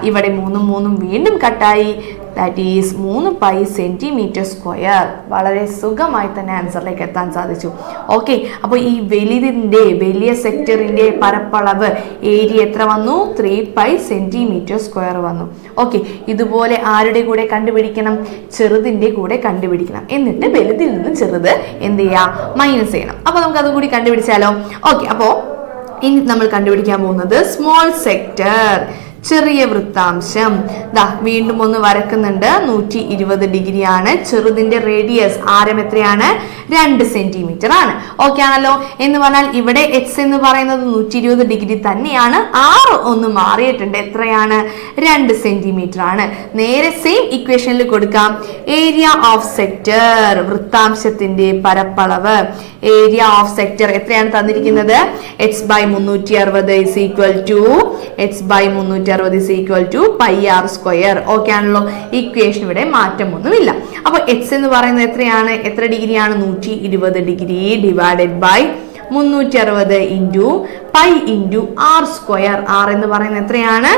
ഇവിടെ 3 വീണ്ടും കട്ടായി. That is 3 pi centimetre square. വളരെ സുഖമായി തന്നെ ആൻസറിലേക്ക് എത്താൻ സാധിച്ചു. ഓക്കെ, അപ്പോൾ ഈ വലിയ സെക്ടറിന്റെ പരപ്പളവ് ഏരിയ എത്ര വന്നു? 3 പൈ സെന്റിമീറ്റർ സ്ക്വയർ വന്നു. ഓക്കെ, ഇതുപോലെ ആരുടെ കൂടെ കണ്ടുപിടിക്കണം? ചെറുതിന്റെ കൂടെ കണ്ടുപിടിക്കണം. എന്നിട്ട് വലുതിൽ നിന്ന് ചെറുത് എന്ത് ചെയ്യാം? മൈനസ് ചെയ്യണം. അപ്പൊ നമുക്ക് അതും കൂടി കണ്ടുപിടിച്ചാലോ? ഓക്കെ, അപ്പോ ഇനി നമ്മൾ കണ്ടുപിടിക്കാൻ പോകുന്നത് സ്മോൾ സെക്ടർ, ചെറിയ വൃത്താംശം. ദാ വീണ്ടും ഒന്ന് വരക്കുന്നുണ്ട്. 120 ഡിഗ്രി ആണ്. ചെറുതിന്റെ റേഡിയസ്, ആരം എത്രയാണ്? 2 സെന്റിമീറ്റർ ആണ്. ഓക്കെ ആണല്ലോ? എന്ന് പറഞ്ഞാൽ ഇവിടെ എക്സ് എന്ന് പറയുന്നത് 120 ഡിഗ്രി തന്നെയാണ്. ആർ ഒന്ന് മാറിയിട്ടുണ്ട്. എത്രയാണ്? 2 സെന്റിമീറ്റർ ആണ്. നേരെ സെയിം ഇക്വേഷനിൽ കൊടുക്കാം. ഏരിയ ഓഫ് സെക്ടർ, വൃത്താംശത്തിന്റെ പരപ്പളവ്. ഏരിയ ഓഫ് സെക്ടർ എത്രയാണ് തന്നിരിക്കുന്നത്? X by 360 is equal to x by 360 is equal to pi r square. Okay ആണല്ലോ? ഇക്വേഷൻ ഇവിടെ മാറ്റമൊന്നുമില്ല. അപ്പൊ എക്സ് എന്ന് പറയുന്നത് എത്രയാണ്? എത്ര ഡിഗ്രിയാണ്? 120 degree divided by 360 into pi into r square. R എന്ന് പറയുന്നത് എത്രയാണ്?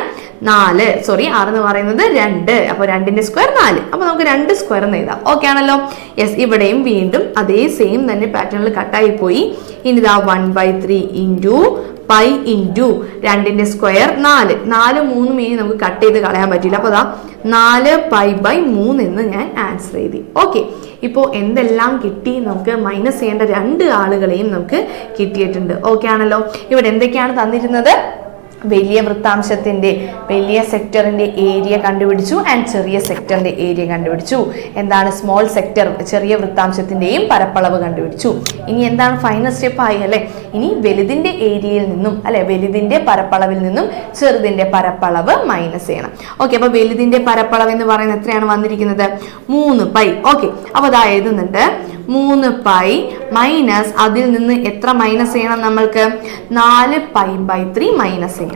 4. സോറി, ആർ എന്ന് പറയുന്നത് 2. അപ്പൊ 2ന്റെ സ്ക്വയർ 4. അപ്പൊ നമുക്ക് 2 സ്ക്വയർ എന്ന് എഴുതാം. ഓക്കെ ആണല്ലോ? യെസ്. ഇവിടെയും വീണ്ടും അതേ സെയിം തന്നെ പാറ്റേണിൽ കട്ടായി പോയി. ഇനി ഇതാ 1/3 ഇൻറ്റു പൈ ഇൻറ്റു 2ന്റെ സ്ക്വയർ 4. 4 3 മീനി നമുക്ക് കട്ട് ചെയ്ത് കളയാൻ പറ്റില്ല. അപ്പൊ അതാ 4 പൈ ബൈ 3 എന്ന് ഞാൻ ആൻസർ എഴുതി. ഓക്കെ, ഇപ്പോൾ എന്തെല്ലാം കിട്ടി? നമുക്ക് മൈനസ് ചെയ്യേണ്ട 2 ആളുകളെയും നമുക്ക് കിട്ടിയിട്ടുണ്ട്. ഓക്കെ ആണല്ലോ? ഇവിടെ എന്തൊക്കെയാണ് തന്നിരുന്നത്? വലിയ വൃത്താംശത്തിന്റെ, വലിയ സെക്ടറിന്റെ ഏരിയ കണ്ടുപിടിച്ചു ആൻഡ് ചെറിയ സെക്ടറിന്റെ ഏരിയ കണ്ടുപിടിച്ചു. എന്താണ്? സ്മോൾ സെക്ടർ, ചെറിയ വൃത്താംശത്തിന്റെയും പരപ്പളവ് കണ്ടുപിടിച്ചു. ഇനി എന്താണ്? ഫൈനൽ സ്റ്റെപ്പ് ആയി അല്ലെ? ഇനി വലുതിന്റെ ഏരിയയിൽ നിന്നും അല്ലെ, വലുതിന്റെ പരപ്പളവിൽ നിന്നും ചെറുതിന്റെ പരപ്പളവ് മൈനസ് ചെയ്യണം. ഓക്കെ, അപ്പൊ വലുതിന്റെ പരപ്പളവ് എന്ന് പറയുന്നത് എത്രയാണ് വന്നിരിക്കുന്നത്? 3 പൈ. ഓക്കെ, അപ്പൊ അതാ എഴുതുന്നുണ്ട് 3 പൈ മൈനസ്, അതിൽ നിന്ന് എത്ര മൈനസ് ചെയ്യണം നമ്മൾക്ക്? 4 പൈ ബൈ 3 മൈനസ് ചെയ്യണം.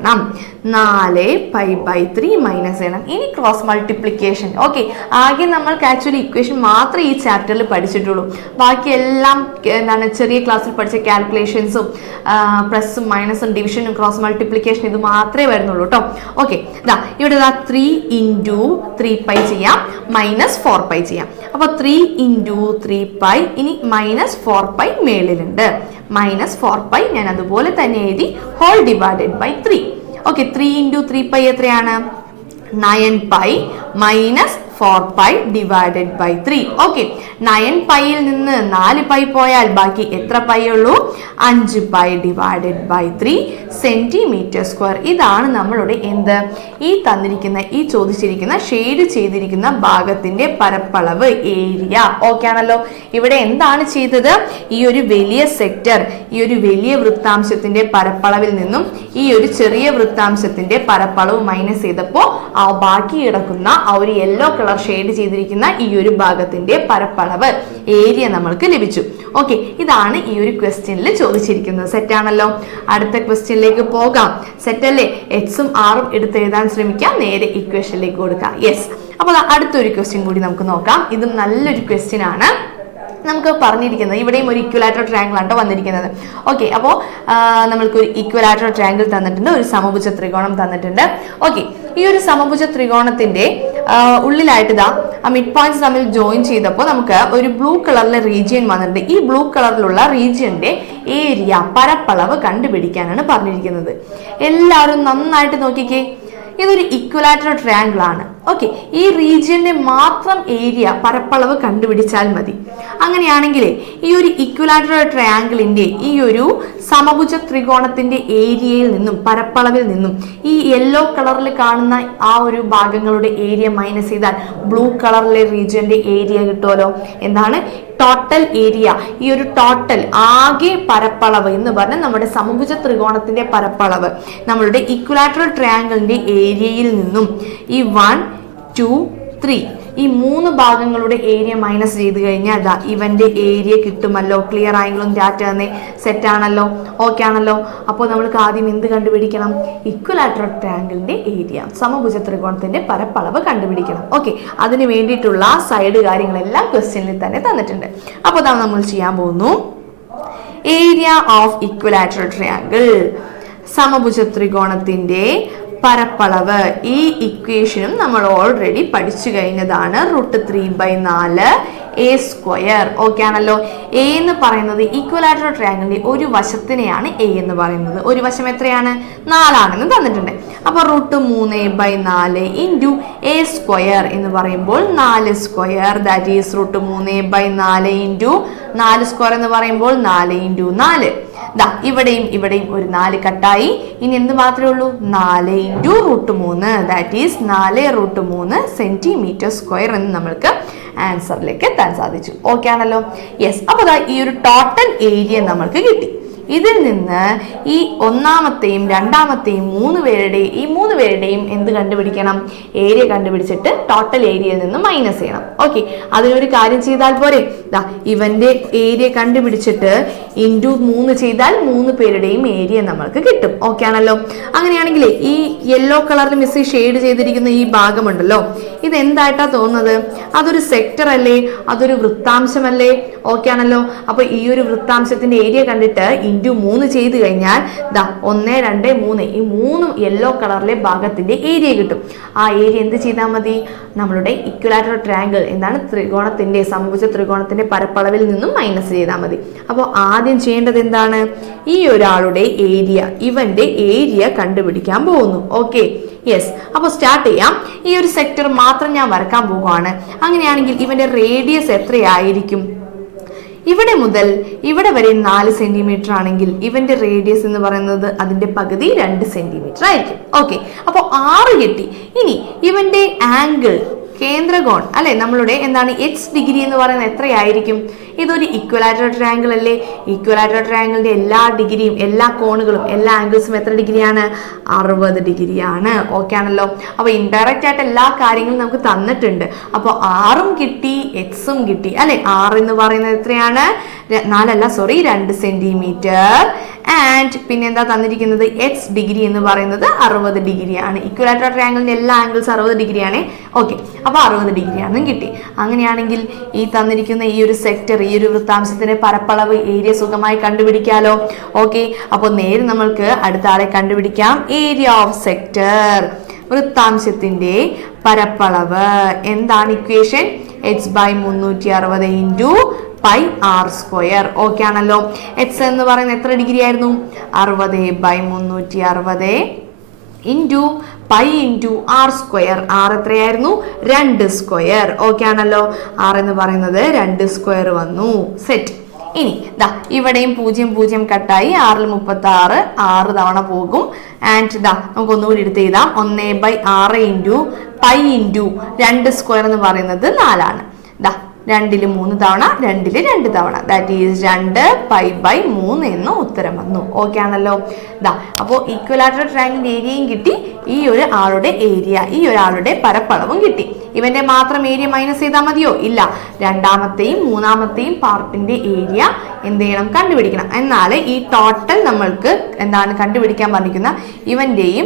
4 പൈ ബൈ 3 മൈനസ് ചെയ്യണം. ഇനി ക്രോസ് മൾട്ടിപ്ലിക്കേഷൻ. ഓക്കെ, ആകെ നമ്മൾക്ക് ആക്ച്വലി ഇക്വേഷൻ മാത്രമേ ഈ ചാപ്റ്ററിൽ പഠിച്ചിട്ടുള്ളൂ. ബാക്കി എല്ലാം എന്താണ്? ചെറിയ ക്ലാസ്സിൽ പഠിച്ച കാൽക്കുലേഷൻസും പ്ലസും മൈനസും ഡിവിഷനും ക്രോസ് മൾട്ടിപ്ലിക്കേഷൻ ഇത് മാത്രമേ വരുന്നുള്ളൂ കേട്ടോ. ഓക്കെ, ഇതാ ഇവിടെ 3 ഇൻറ്റു 3 പൈ ചെയ്യാം, മൈനസ് 4 പൈ ചെയ്യാം. അപ്പൊ 3 ഇൻറ്റു 3 പൈ, ഇനി മൈനസ് 4 പൈ മേളിലുണ്ട്. മൈനസ് 4 പൈ ഞാൻ അതുപോലെ തന്നെ എഴുതി, whole divided by 3. Okay, 3 into 3 pi എത്രയാണ്? 9 pi minus 4 pi divided by 3. Okay, 9 പൈയിൽ നിന്ന് 4 പൈ പോയാൽ ബാക്കി എത്ര പൈ ഉള്ളൂ? 5 pi divided by 3 centimetre square. ഇതാണ് നമ്മളുടെ എന്ത്? ഈ തന്നിരിക്കുന്ന, ഈ ചോദിച്ചിരിക്കുന്ന ഷെയ്ഡ് ചെയ്തിരിക്കുന്ന ഭാഗത്തിന്റെ പരപ്പളവ്, ഏരിയ. ഓക്കെ ആണല്ലോ? ഇവിടെ എന്താണ് ചെയ്തത്? ഈ ഒരു വലിയ സെക്ടർ, ഈ ഒരു വലിയ വൃത്താംശത്തിന്റെ പരപ്പളവിൽ നിന്നും ഈ ഒരു ചെറിയ വൃത്താംശത്തിന്റെ പരപ്പളവ് മൈനസ് ചെയ്തപ്പോൾ ആ ബാക്കി കിടക്കുന്ന ആ ഒരു യെല്ലോ കളർ ഷെയ്ഡ് ചെയ്തിരിക്കുന്ന ഈ ഒരു ഭാഗത്തിന്റെ പരപ്പളവ്, ഏരിയ നമ്മൾക്ക് ലഭിച്ചു. ഓക്കെ, ഇതാണ് ഈ ഒരു ക്വസ്റ്റ്യനിൽ ചോദിച്ചിരിക്കുന്നത്. സെറ്റ് ആണല്ലോ? അടുത്ത ക്വസ്റ്റ്യനിലേക്ക് പോകാം. സെറ്റ് അല്ലേ? എക്സും ആറും എടുത്ത് എഴുതാൻ ശ്രമിക്കാം. നേരെ ഇക്വേഷനിലേക്ക് കൊടുക്കാം. യെസ്. അപ്പോൾ അടുത്തൊരു ക്വസ്റ്റ്യൻ കൂടി നമുക്ക് നോക്കാം. ഇതും നല്ലൊരു ക്വസ്റ്റ്യൻ ആണ്. നമുക്ക് പറഞ്ഞിരിക്കുന്നത് ഇവിടെയും ഒരു ഇക്വലാറ്ററൽ ട്രയാങ്കിൾ ആണ് വന്നിരിക്കുന്നത്. ഓക്കെ, അപ്പോൾ നമ്മൾക്ക് ഒരു ഇക്വലാറ്ററൽ ട്രയാങ്കിൾ തന്നിട്ടുണ്ട്, ഒരു സമഭുജ ത്രികോണം തന്നിട്ടുണ്ട്. ഓക്കെ, ഈ ഒരു സമഭുജ ത്രികോണത്തിന്റെ ഉള്ളിലായിട്ട് ഇതാ ആ മിഡ് പോയിന്റ്സ് തമ്മിൽ ജോയിൻ ചെയ്തപ്പോൾ നമുക്ക് ഒരു ബ്ലൂ കളറിലെ റീജിയൻ വന്നിട്ടുണ്ട്. ഈ ബ്ലൂ കളറിലുള്ള റീജിയന്റെ ഏരിയ പരപ്പളവ് കണ്ടുപിടിക്കാനാണ് പറഞ്ഞിരിക്കുന്നത്. എല്ലാവരും നന്നായിട്ട് നോക്കിക്കേ, ഇതൊരു ഇക്വലാറ്ററൽ ട്രയാങ്കിൾ ആണ്. ഓക്കെ, ഈ റീജിയന്റെ മാത്രം ഏരിയ പരപ്പളവ് കണ്ടുപിടിച്ചാൽ മതി. അങ്ങനെയാണെങ്കിൽ ഈ ഒരു ഇക്വലാറ്ററൽ ട്രയാങ്കിളിന്റെ ഈ ഒരു സമഭുജ ത്രികോണത്തിന്റെ ഏരിയയിൽ നിന്നും പരപ്പളവിൽ നിന്നും ഈ യെല്ലോ കളറിൽ കാണുന്ന ആ ഒരു ഭാഗങ്ങളുടെ ഏരിയ മൈനസ് ചെയ്താൽ ബ്ലൂ കളറിലെ റീജിയന്റെ ഏരിയ കിട്ടുമല്ലോ. എന്താണ് ടോട്ടൽ ഏരിയ? ഈ ഒരു ടോട്ടൽ ആകെ പരപ്പളവ് എന്ന് പറഞ്ഞാൽ നമ്മുടെ സമഭുജ ത്രികോണത്തിന്റെ പരപ്പളവ് നമ്മളുടെ ഇക്വലാറ്ററൽ ട്രയാങ്കിളിന്റെ ഏരിയയിൽ നിന്നും ഈ 1, 2, 3 ഈ 3 ഭാഗങ്ങളുടെ ഏരിയ മൈനസ് ചെയ്ത് കഴിഞ്ഞാൽ അതാ ഇവന്റെ ഏരിയ കിട്ടുമല്ലോ. ക്ലിയർ ആയെങ്കിലും ഡാറ്റ തന്നെ സെറ്റ് ആണല്ലോ, ഓക്കെ ആണല്ലോ. അപ്പോൾ നമ്മൾക്ക് ആദ്യം എന്ത് കണ്ടുപിടിക്കണം? ഇക്വലാറ്ററൽ ട്രയാങ്കിളിന്റെ ഏരിയ, സമഭുജ ത്രികോണത്തിന്റെ പരപ്പളവ് കണ്ടുപിടിക്കണം. ഓക്കെ, അതിന് വേണ്ടിയിട്ടുള്ള സൈഡ് കാര്യങ്ങളെല്ലാം ക്വസ്റ്റ്യനിൽ തന്നെ തന്നിട്ടുണ്ട്. അപ്പോൾ അതാണ് നമ്മൾ ചെയ്യാൻ പോകുന്നു. ഏരിയ ഓഫ് ഇക്വലാറ്ററൽ ട്രയാങ്കിൾ, സമഭുജ ത്രികോണത്തിന്റെ പരപ്പളവ്. ഈ ഇക്വേഷനും നമ്മൾ ഓൾറെഡി പഠിച്ചു കഴിഞ്ഞതാണ്. √3/4 a². ഓക്കെ ആണല്ലോ. എ എന്ന് പറയുന്നത് ഈക്വലാറ്ററൽ ട്രയാങ്കിളിന്റെ ഒരു വശത്തിനെയാണ് എ എന്ന് പറയുന്നത്. ഒരു വശം എത്രയാണ്? 4 ആണെന്ന് തന്നിട്ടുണ്ട്. അപ്പൊ √3/4 ഇൻറ്റു a² എന്ന് പറയുമ്പോൾ 4² ദാറ്റ് ഈസ് √3/4 ഇൻറ്റു 4² എന്ന് പറയുമ്പോൾ 4 ഇൻറ്റു 4. ഇവിടെയും ഒരു 4 കട്ടായി. ഇനി എന്ത് മാത്രമേ ഉള്ളൂ? 4 ഇൻറ്റു √3 ദാറ്റ് ഈസ് 4√3 cm² എന്ന് നമ്മൾക്ക് ആൻസറിലേക്ക് എത്താൻ സാധിച്ചു. ഓക്കെ ആണല്ലോ. യെസ്. അപ്പോൾ ഈ ഒരു ടോട്ടൽ ഏരിയ നമ്മൾക്ക് കിട്ടി. ഇതിൽ നിന്ന് ഈ ഒന്നാമത്തെയും രണ്ടാമത്തെയും 3 പേരുടെയും എന്ത് കണ്ടുപിടിക്കണം? ഏരിയ കണ്ടുപിടിച്ചിട്ട് ടോട്ടൽ ഏരിയയിൽ നിന്ന് മൈനസ് ചെയ്യണം. ഓക്കെ, അതിനൊരു കാര്യം ചെയ്താൽ പോരെ. ഇവന്റെ ഏരിയ കണ്ടുപിടിച്ചിട്ട് ഇൻറ്റു 3 ചെയ്താൽ 3 പേരുടെയും ഏരിയ നമ്മൾക്ക് കിട്ടും. ഓക്കെ ആണല്ലോ. അങ്ങനെയാണെങ്കിൽ ഈ യെല്ലോ കളറിൽ മിസ് ഷെയ്ഡ് ചെയ്തിരിക്കുന്ന ഈ ഭാഗമുണ്ടല്ലോ, ഇത് എന്തായിട്ടാ തോന്നുന്നത്? അതൊരു സെക്ടർ അല്ലേ? അതൊരു വൃത്താംശമല്ലേ? ഓക്കെ ആണല്ലോ. അപ്പൊ ഈ ഒരു വൃത്താംശത്തിന്റെ ഏരിയ കണ്ടിട്ട് ഇൻറ്റു 3 ചെയ്ത് കഴിഞ്ഞാൽ 1, 2, 3 ഈ 3 യെല്ലോ കളറിലെ ഭാഗത്തിന്റെ ഏരിയ കിട്ടും. ആ ഏരിയ എന്ത് ചെയ്താൽ മതി? നമ്മളുടെ ഇക്വലാറ്ററൽ ട്രയാങ്കിൾ എന്താണ് ത്രികോണത്തിന്റെ സമഭുജ ത്രികോണത്തിന്റെ പരപ്പളവിൽ നിന്നും മൈനസ് ചെയ്താൽ മതി. അപ്പോൾ ആദ്യം ചെയ്യേണ്ടത് എന്താണ്? ഈ ഒരാളുടെ ഏരിയ, ഇവന്റെ ഏരിയ കണ്ടുപിടിക്കാൻ പോകുന്നു. Okay, yes. അപ്പോൾ സ്റ്റാർട്ട് ചെയ്യാം. ഈ ഒരു സെക്ടർ മാത്രം ഞാൻ വരക്കാൻ പോകുകയാണ്. അങ്ങനെയാണെങ്കിൽ ഇവന്റെ റേഡിയസ് എത്രയായിരിക്കും? ഇവിടെ മുതൽ ഇവിടെ വരെ 4 സെന്റിമീറ്റർ ആണെങ്കിൽ ഇവന്റെ റേഡിയസ് എന്ന് പറയുന്നത് അതിന്റെ പകുതി 2 സെന്റിമീറ്റർ ആയിരിക്കും. ഓക്കെ, അപ്പോൾ 6 കിട്ടി. ഇനി ഇവന്റെ ആംഗിൾ കേന്ദ്രകോൺ അല്ലെ, നമ്മളുടെ എന്താണ് h° എന്ന് പറയുന്നത് എത്രയായിരിക്കും? ഇതൊരു ഇക്വലാറ്ററൽ ട്രയാങ്കിൾ അല്ലേ? ഇക്വലാറ്ററൽ ട്രയാങ്കിളിന്റെ എല്ലാ ഡിഗ്രിയും എല്ലാ കോണുകളും എല്ലാ ആംഗിൾസും എത്ര ഡിഗ്രിയാണ്? 60 ഡിഗ്രിയാണ്. ഓക്കെ ആണല്ലോ. അപ്പൊ ഇൻഡയറക്റ്റ് ആയിട്ട് എല്ലാ കാര്യങ്ങളും നമുക്ക് തന്നിട്ടുണ്ട്. അപ്പൊ 6ഉം കിട്ടി, എക്സും കിട്ടി അല്ലെ. 6 എന്ന് പറയുന്നത് എത്രയാണ്? 2 സെന്റിമീറ്റർ. ആൻഡ് പിന്നെ എന്താ തന്നിരിക്കുന്നത്? h° എന്ന് പറയുന്നത് 60 ഡിഗ്രിയാണ്. ഇക്വലാറ്ററൽ ട്രയാങ്കിളിന്റെ എല്ലാ ആംഗിൾസ് 60 ഡിഗ്രിയാണ്. ഓക്കെ, അപ്പൊ 60 ഡിഗ്രിയാണെന്നും കിട്ടി. അങ്ങനെയാണെങ്കിൽ ഈ തന്നിരിക്കുന്ന ഈ ഒരു സെക്ടർ, ഈ ഒരു വൃത്താംശത്തിന്റെ പരപ്പളവ് ഏരിയ സുഖമായി കണ്ടുപിടിക്കാലോ. ഓക്കെ, അപ്പോൾ നേരെ നമ്മൾക്ക് അടുത്ത ആളെ കണ്ടുപിടിക്കാം. ഏരിയ ഓഫ് സെക്ടർ, വൃത്താംശത്തിന്റെ പരപ്പളവ്. എന്താണ് equation? h/360 into πr². Okay ആണല്ലോ. എക്സ് എന്ന് പറയുന്നത് എത്ര ഡിഗ്രി ആയിരുന്നു? 60/360 ഇൻറ്റു π ഇൻറ്റു r². r എത്രയായിരുന്നു? 2². ഓക്കെ ആണല്ലോ. r എന്ന് പറയുന്നത് 2² വന്നു. സെറ്റ്. ഇനി ഇവിടെയും 0 കട്ടായി. 6ൽ 36 6 തവണ പോകും. ആൻഡ് നമുക്ക് ഒന്നുകൂടി എടുത്ത് എഴുതാം. 1/6 ഇൻറ്റു π ഇൻറ്റു 2² എന്ന് പറയുന്നത് 4 ആണ്. 2ൽ 3 തവണ, 2ൽ 2 തവണ ദാറ്റ് ഈസ് 2π/3 എന്ന് ഉത്തരം വന്നു. ഓക്കെ ആണല്ലോ. അപ്പോൾ ഈക്വലാറ്ററൽ ട്രയാങ്കിളിന്റെ ഏരിയയും കിട്ടി, ഈ ഒരു ആളുടെ ഏരിയ, ഈ ഒരാളുടെ പരപ്പളവും കിട്ടി. ഇവന്റെ മാത്രം ഏരിയ മൈനസ് ചെയ്താൽ മതിയോ? ഇല്ല. രണ്ടാമത്തെയും മൂന്നാമത്തെയും പാർട്ടിന്റെ ഏരിയ എന്ത് ചെയ്യണം? കണ്ടുപിടിക്കണം. എന്നാലേ ഈ ടോട്ടൽ നമ്മൾക്ക് എന്താണ് കണ്ടുപിടിക്കാൻ പറഞ്ഞിരിക്കുന്ന ഇവന്റെയും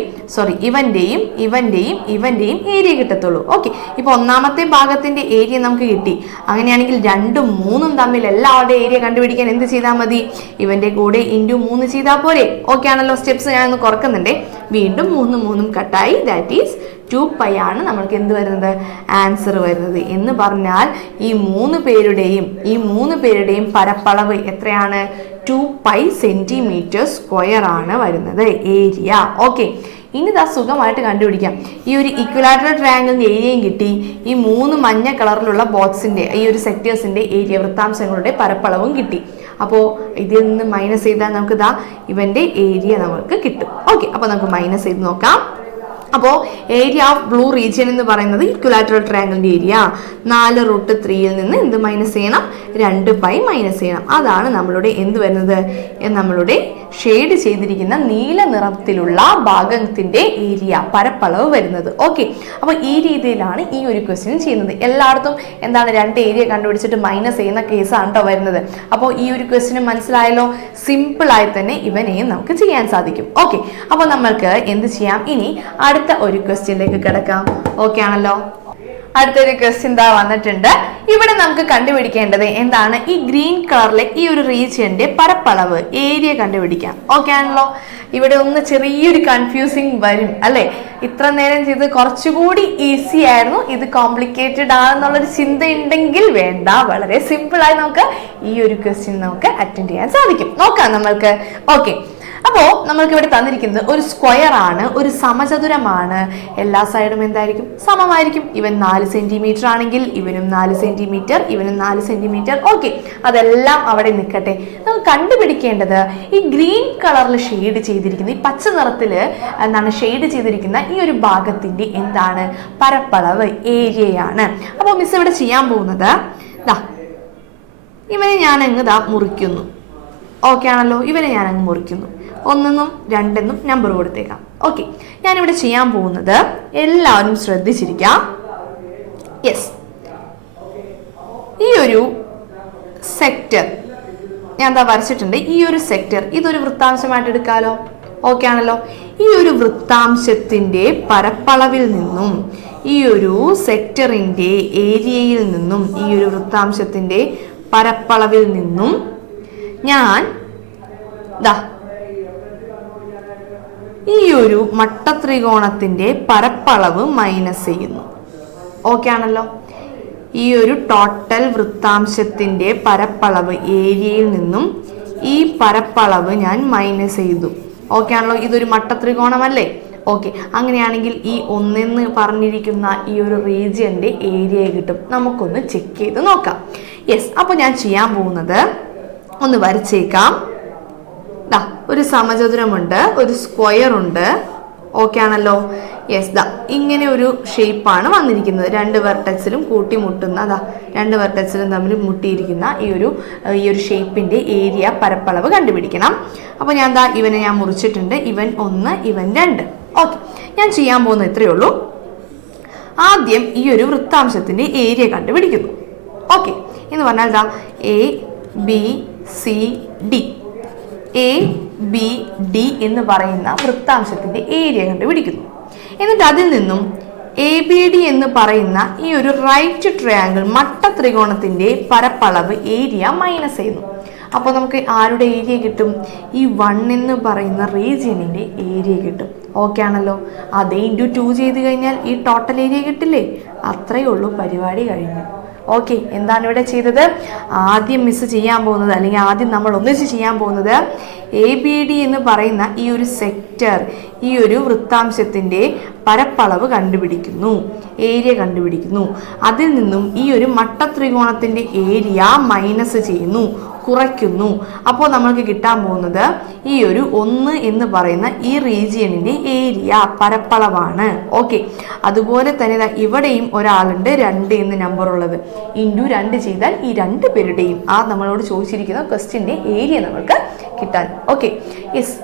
ഏരിയ കിട്ടത്തുള്ളൂ. ഓക്കെ, ഇപ്പൊ ഒന്നാമത്തെ ഭാഗത്തിന്റെ ഏരിയ നമുക്ക് കിട്ടി. അങ്ങനെയാണെങ്കിൽ 2ഉം 3ഉം തമ്മിൽ എല്ലാവരുടെ ഏരിയ കണ്ടുപിടിക്കാൻ എന്ത് ചെയ്താൽ മതി? ഇവന്റെ കൂടെ ഇൻറ്റു 3 ചെയ്താൽ പോരെ? ഓക്കെ ആണല്ലോ. സ്റ്റെപ്സ് ഞാനൊന്ന് കുറക്കുന്നുണ്ടേ. വീണ്ടും 3 കട്ടായി. ദാറ്റ് ഈസ് 2π ആണ് നമ്മൾക്ക് എന്ത് വരുന്നത്, ആൻസർ വരുന്നത്. എന്ന് പറഞ്ഞാൽ ഈ മൂന്ന് പേരുടെയും പരപ്പളവ് എത്രയാണ്, 2π സെന്റിമീറ്റർ സ്ക്വയർ ആണ് വരുന്നത് ഏരിയ. ഓക്കെ, ഇനി ഇതാ സുഖമായിട്ട് കണ്ടുപിടിക്കാം. ഈ ഒരു ഇക്വിലാറ്ററൽ ട്രയാങ്കിളിന്റെ ഏരിയയും കിട്ടി, ഈ 3 മഞ്ഞ കളറിലുള്ള ബോക്സിന്റെ ഈ ഒരു സെക്ടേഴ്സിന്റെ ഏരിയ വൃത്താംശങ്ങളുടെ പരപ്പളവും കിട്ടി. അപ്പോൾ ഇതിൽ നിന്ന് മൈനസ് ചെയ്താൽ നമുക്ക് ഇതാ ഇവന്റെ ഏരിയ നമുക്ക് കിട്ടും. ഓക്കെ, അപ്പോൾ നമുക്ക് മൈനസ് ചെയ്ത് നോക്കാം. അപ്പോൾ ഏരിയ ഓഫ് ബ്ലൂ റീജിയൻ എന്ന് പറയുന്നത് ഇക്വിലാറ്ററൽ ട്രയാങ്കിളിന്റെ ഏരിയ 4√3 നിന്ന് എന്ത് മൈനസ് ചെയ്യണം, 2π മൈനസ് ചെയ്യണം. അതാണ് നമ്മളുടെ എന്ത് വരുന്നത്, നമ്മളുടെ ഷെയ്ഡ് ചെയ്തിരിക്കുന്ന നീല നിറത്തിലുള്ള ഭാഗത്തിന്റെ ഏരിയ പരപ്പളവ് വരുന്നത്. ഓക്കെ, അപ്പോൾ ഈ രീതിയിലാണ് ഈ ഒരു ക്വസ്റ്റ്യൻ ചെയ്യുന്നത്. എല്ലായിടത്തും എന്താണ് 2 ഏരിയ കണ്ടുപിടിച്ചിട്ട് മൈനസ് ചെയ്യുന്ന കേസാണ് കേട്ടോ വരുന്നത്. അപ്പോൾ ഈ ഒരു ക്വസ്റ്റ്യൻ മനസ്സിലായല്ലോ, സിമ്പിൾ ആയി തന്നെ ഇവനെയും നമുക്ക് ചെയ്യാൻ സാധിക്കും. ഓക്കെ, അപ്പോൾ നമ്മൾക്ക് എന്ത് ചെയ്യാം, ഇനി അടുത്ത ഒരു ക്വസ്റ്റ്യനിലേക്ക് കിടക്കാം. ഓക്കെ ആണല്ലോ. അടുത്തൊരു ക്വസ്റ്റ്യൻ എന്താ വന്നിട്ടുണ്ട്. ഇവിടെ നമുക്ക് കണ്ടുപിടിക്കേണ്ടത് എന്താണ്, ഈ ഗ്രീൻ കളറിലെ ഈ ഒരു റീജിയന്റെ പരപ്പളവ് ഏരിയ കണ്ടുപിടിക്കാം. ഓക്കെ ആണല്ലോ. ഇവിടെ ഒന്ന് ചെറിയൊരു കൺഫ്യൂസിങ് വരും അല്ലെ, ഇത്ര നേരം ചെയ്ത് കുറച്ചുകൂടി ഈസി ആയിരുന്നു, ഇത് കോംപ്ലിക്കേറ്റഡ് ആണെന്നുള്ളൊരു ചിന്ത ഉണ്ടെങ്കിൽ വേണ്ട, വളരെ സിമ്പിൾ ആയി നമുക്ക് ഈ ഒരു ക്വസ്റ്റ്യൻ നമുക്ക് അറ്റൻഡ് ചെയ്യാൻ സാധിക്കും. നോക്കാം നമ്മൾക്ക്. ഓക്കെ, അപ്പോൾ നമ്മൾക്ക് ഇവിടെ തന്നിരിക്കുന്നത് ഒരു സ്ക്വയർ ആണ്, ഒരു സമചതുരമാണ്. എല്ലാ സൈഡും എന്തായിരിക്കും, സമമായിരിക്കും. ഇവൻ 4 സെന്റിമീറ്റർ ആണെങ്കിൽ ഇവനും 4 സെന്റിമീറ്റർ, ഇവനും 4 സെന്റിമീറ്റർ. ഓക്കെ, അതെല്ലാം അവിടെ നിൽക്കട്ടെ. നമുക്ക് കണ്ടുപിടിക്കേണ്ടത് ഈ ഗ്രീൻ കളറിൽ ഷെയ്ഡ് ചെയ്തിരിക്കുന്ന, ഈ പച്ച നിറത്തില് എന്താണ് ഷെയ്ഡ് ചെയ്തിരിക്കുന്ന ഈ ഒരു ഭാഗത്തിന്റെ എന്താണ് പരപ്പളവ്, ഏരിയയാണ്. അപ്പോൾ മിസ് ഇവിടെ ചെയ്യാൻ പോകുന്നത് ഇവനെ ഞാൻ അങ്ങ് മുറിക്കുന്നു. ഓക്കെ ആണല്ലോ, ഇവനെ ഞാൻ അങ്ങ് മുറിക്കുന്നു. 1 എന്നും 2 എന്നും നമ്പർ കൊടുത്തേക്കാം. ഓക്കെ, ഞാനിവിടെ ചെയ്യാൻ പോകുന്നത്, എല്ലാവരും ശ്രദ്ധിച്ചിരിക്കാം. യെസ്, ഈ ഒരു സെക്ടർ ഞാൻ എന്താ വരച്ചിട്ടുണ്ട്. ഈ ഒരു സെക്ടർ ഇതൊരു വൃത്താംശമായിട്ട് എടുക്കാലോ. ഓക്കെ ആണല്ലോ. ഈ ഒരു വൃത്താംശത്തിന്റെ പരപ്പളവിൽ നിന്നും ഈ ഒരു സെക്ടറിന്റെ ഏരിയയിൽ നിന്നും ഈ ഒരു വൃത്താംശത്തിന്റെ പരപ്പളവിൽ നിന്നും ഞാൻ ഈ ഒരു മട്ടത്രികോണത്തിന്റെ പരപ്പളവ് മൈനസ് ചെയ്യുന്നു. ഓക്കെ ആണല്ലോ. ഈ ഒരു ടോട്ടൽ വൃത്താംശത്തിന്റെ പരപ്പളവ് ഏരിയയിൽ നിന്നും ഈ പരപ്പളവ് ഞാൻ മൈനസ് ചെയ്തു. ഓക്കെ ആണല്ലോ. ഇതൊരു മട്ടത്രികോണമല്ലേ. ഓക്കെ, അങ്ങനെയാണെങ്കിൽ ഈ 1 എന്ന് പറഞ്ഞിരിക്കുന്ന ഈ ഒരു റീജിയന്റെ ഏരിയ കിട്ടും. നമുക്കൊന്ന് ചെക്ക് ചെയ്ത് നോക്കാം. യെസ്, അപ്പോൾ ഞാൻ ചെയ്യാൻ പോകുന്നത് ഒന്ന് വരച്ചേക്കാം. ഒരു സമചതുരമുണ്ട്, ഒരു സ്ക്വയർ ഉണ്ട്. ഓക്കെ ആണല്ലോ. യെസ്, ഇങ്ങനെ ഒരു ഷേപ്പാണ് വന്നിരിക്കുന്നത്. 2 വെർട്ടക്സിലും കൂട്ടിമുട്ടുന്ന 2 വെർട്ടക്സിലും തമ്മിൽ മുട്ടിയിരിക്കുന്ന ഈ ഒരു ഷേപ്പിന്റെ ഏരിയ പരപ്പളവ് കണ്ടുപിടിക്കണം. അപ്പോൾ ഞാൻ ഇവനെ ഞാൻ മുറിച്ചിട്ടുണ്ട്. ഇവൻ 1, ഇവൻ 2. ഓക്കെ, ഞാൻ ചെയ്യാൻ പോകുന്നത് ഇത്രയേ ഉള്ളൂ. ആദ്യം ഈ ഒരു വൃത്താംശത്തിന്റെ ഏരിയ കണ്ടുപിടിക്കുന്നു. ഓക്കെ, എന്ന് പറഞ്ഞാൽ ABCD എന്ന് പറയുന്ന വൃത്താംശത്തിന്റെ ഏരിയ കണ്ടുപിടിക്കുന്നു. എന്നിട്ട് അതിൽ നിന്നും ABD എന്ന് പറയുന്ന ഈ ഒരു റൈറ്റ് ട്രയാങ്കിൾ മട്ടത്രികോണത്തിന്റെ പരപ്പളവ് ഏരിയ മൈനസ് ചെയ്യുന്നു. അപ്പോൾ നമുക്ക് ആരുടെ ഏരിയ കിട്ടും, ഈ 1 എന്ന് പറയുന്ന റീജിയനിന്റെ ഏരിയ കിട്ടും. ഓക്കെ ആണല്ലോ. അതേ ഇൻറ്റു 2 ചെയ്ത് കഴിഞ്ഞാൽ ഈ ടോട്ടൽ ഏരിയ കിട്ടില്ലേ. അത്രയേ ഉള്ളൂ, പരിപാടി കഴിഞ്ഞു. ഓക്കെ, എന്താണ് ഇവിടെ ചെയ്തത്, ആദ്യം മിസ് ചെയ്യാൻ പോകുന്നത്, അല്ലെങ്കിൽ ആദ്യം നമ്മൾ ഒന്നിച്ച് ചെയ്യാൻ പോകുന്നത്, ABD എന്ന് പറയുന്ന ഈ ഒരു സെക്ടർ, ഈ ഒരു വൃത്താംശത്തിന്റെ പരപ്പളവ് കണ്ടുപിടിക്കുന്നു, ഏരിയ കണ്ടുപിടിക്കുന്നു. അതിൽ നിന്നും ഈ ഒരു മട്ടത്രികോണത്തിന്റെ ഏരിയ മൈനസ് ചെയ്യുന്നു, കുറയ്ക്കുന്നു. അപ്പോൾ നമ്മൾക്ക് കിട്ടാൻ പോകുന്നത് ഈ ഒരു 1 എന്ന് പറയുന്ന ഈ റീജിയനിന്റെ ഏരിയ പരപ്പളവാണ്. ഓക്കെ, അതുപോലെ തന്നെ ഇവിടെയും ഒരാളുണ്ട് 2 എന്ന് നമ്പർ ഉള്ളത്. ഇൻറ്റു 2 ചെയ്താൽ ഈ 2 പേരുടെയും നമ്മളോട് ചോദിച്ചിരിക്കുന്ന ക്വസ്റ്റ്യന്റെ ഏരിയ നമുക്ക് കിട്ടാൻ. Okay, yes.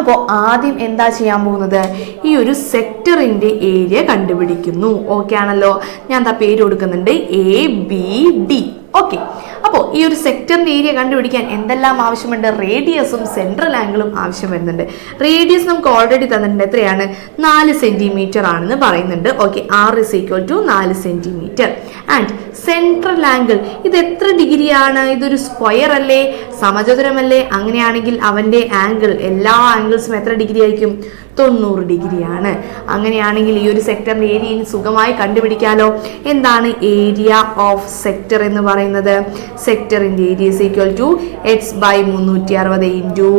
അപ്പോൾ ആദ്യം എന്താ ചെയ്യാൻ പോകുന്നത്, ഈ ഒരു സെക്ടറിന്റെ ഏരിയ കണ്ടുപിടിക്കുന്നു. ഓക്കെ ആണല്ലോ. ഞാൻ പേര് കൊടുക്കുന്നുണ്ട് ABD. ഓക്കെ, അപ്പോൾ ഈ ഒരു സെക്ടറിന്റെ ഏരിയ കണ്ടുപിടിക്കാൻ എന്തെല്ലാം ആവശ്യമുണ്ട്, റേഡിയസും സെൻട്രൽ ആംഗിളും ആവശ്യം വരുന്നുണ്ട്. റേഡിയസ് നമുക്ക് ഓൾറെഡി തന്നിട്ടുണ്ട്, എത്രയാണ്, 4 സെന്റിമീറ്റർ ആണെന്ന് പറയുന്നുണ്ട്. Okay, R = 4 centimetre. And central angle ഇത് എത്ര ഡിഗ്രിയാണ്, ഇതൊരു സ്ക്വയർ അല്ലേ, സമചതുരമല്ലേ, അങ്ങനെയാണെങ്കിൽ അവന്റെ ആംഗിൾ എല്ലാ ആംഗിൾസും എത്ര ഡിഗ്രി ആയിരിക്കും, 90 ഡിഗ്രിയാണ്. അങ്ങനെയാണെങ്കിൽ ഈ ഒരു സെക്ടറിന്റെ ഏരിയ സുഖമായി കണ്ടുപിടിക്കാലോ. എന്താണ് ഏരിയ ഓഫ് സെക്ടർ എന്ന് പറയുന്നത്? സെക്ടറിന്റെ area is equal to h/360 into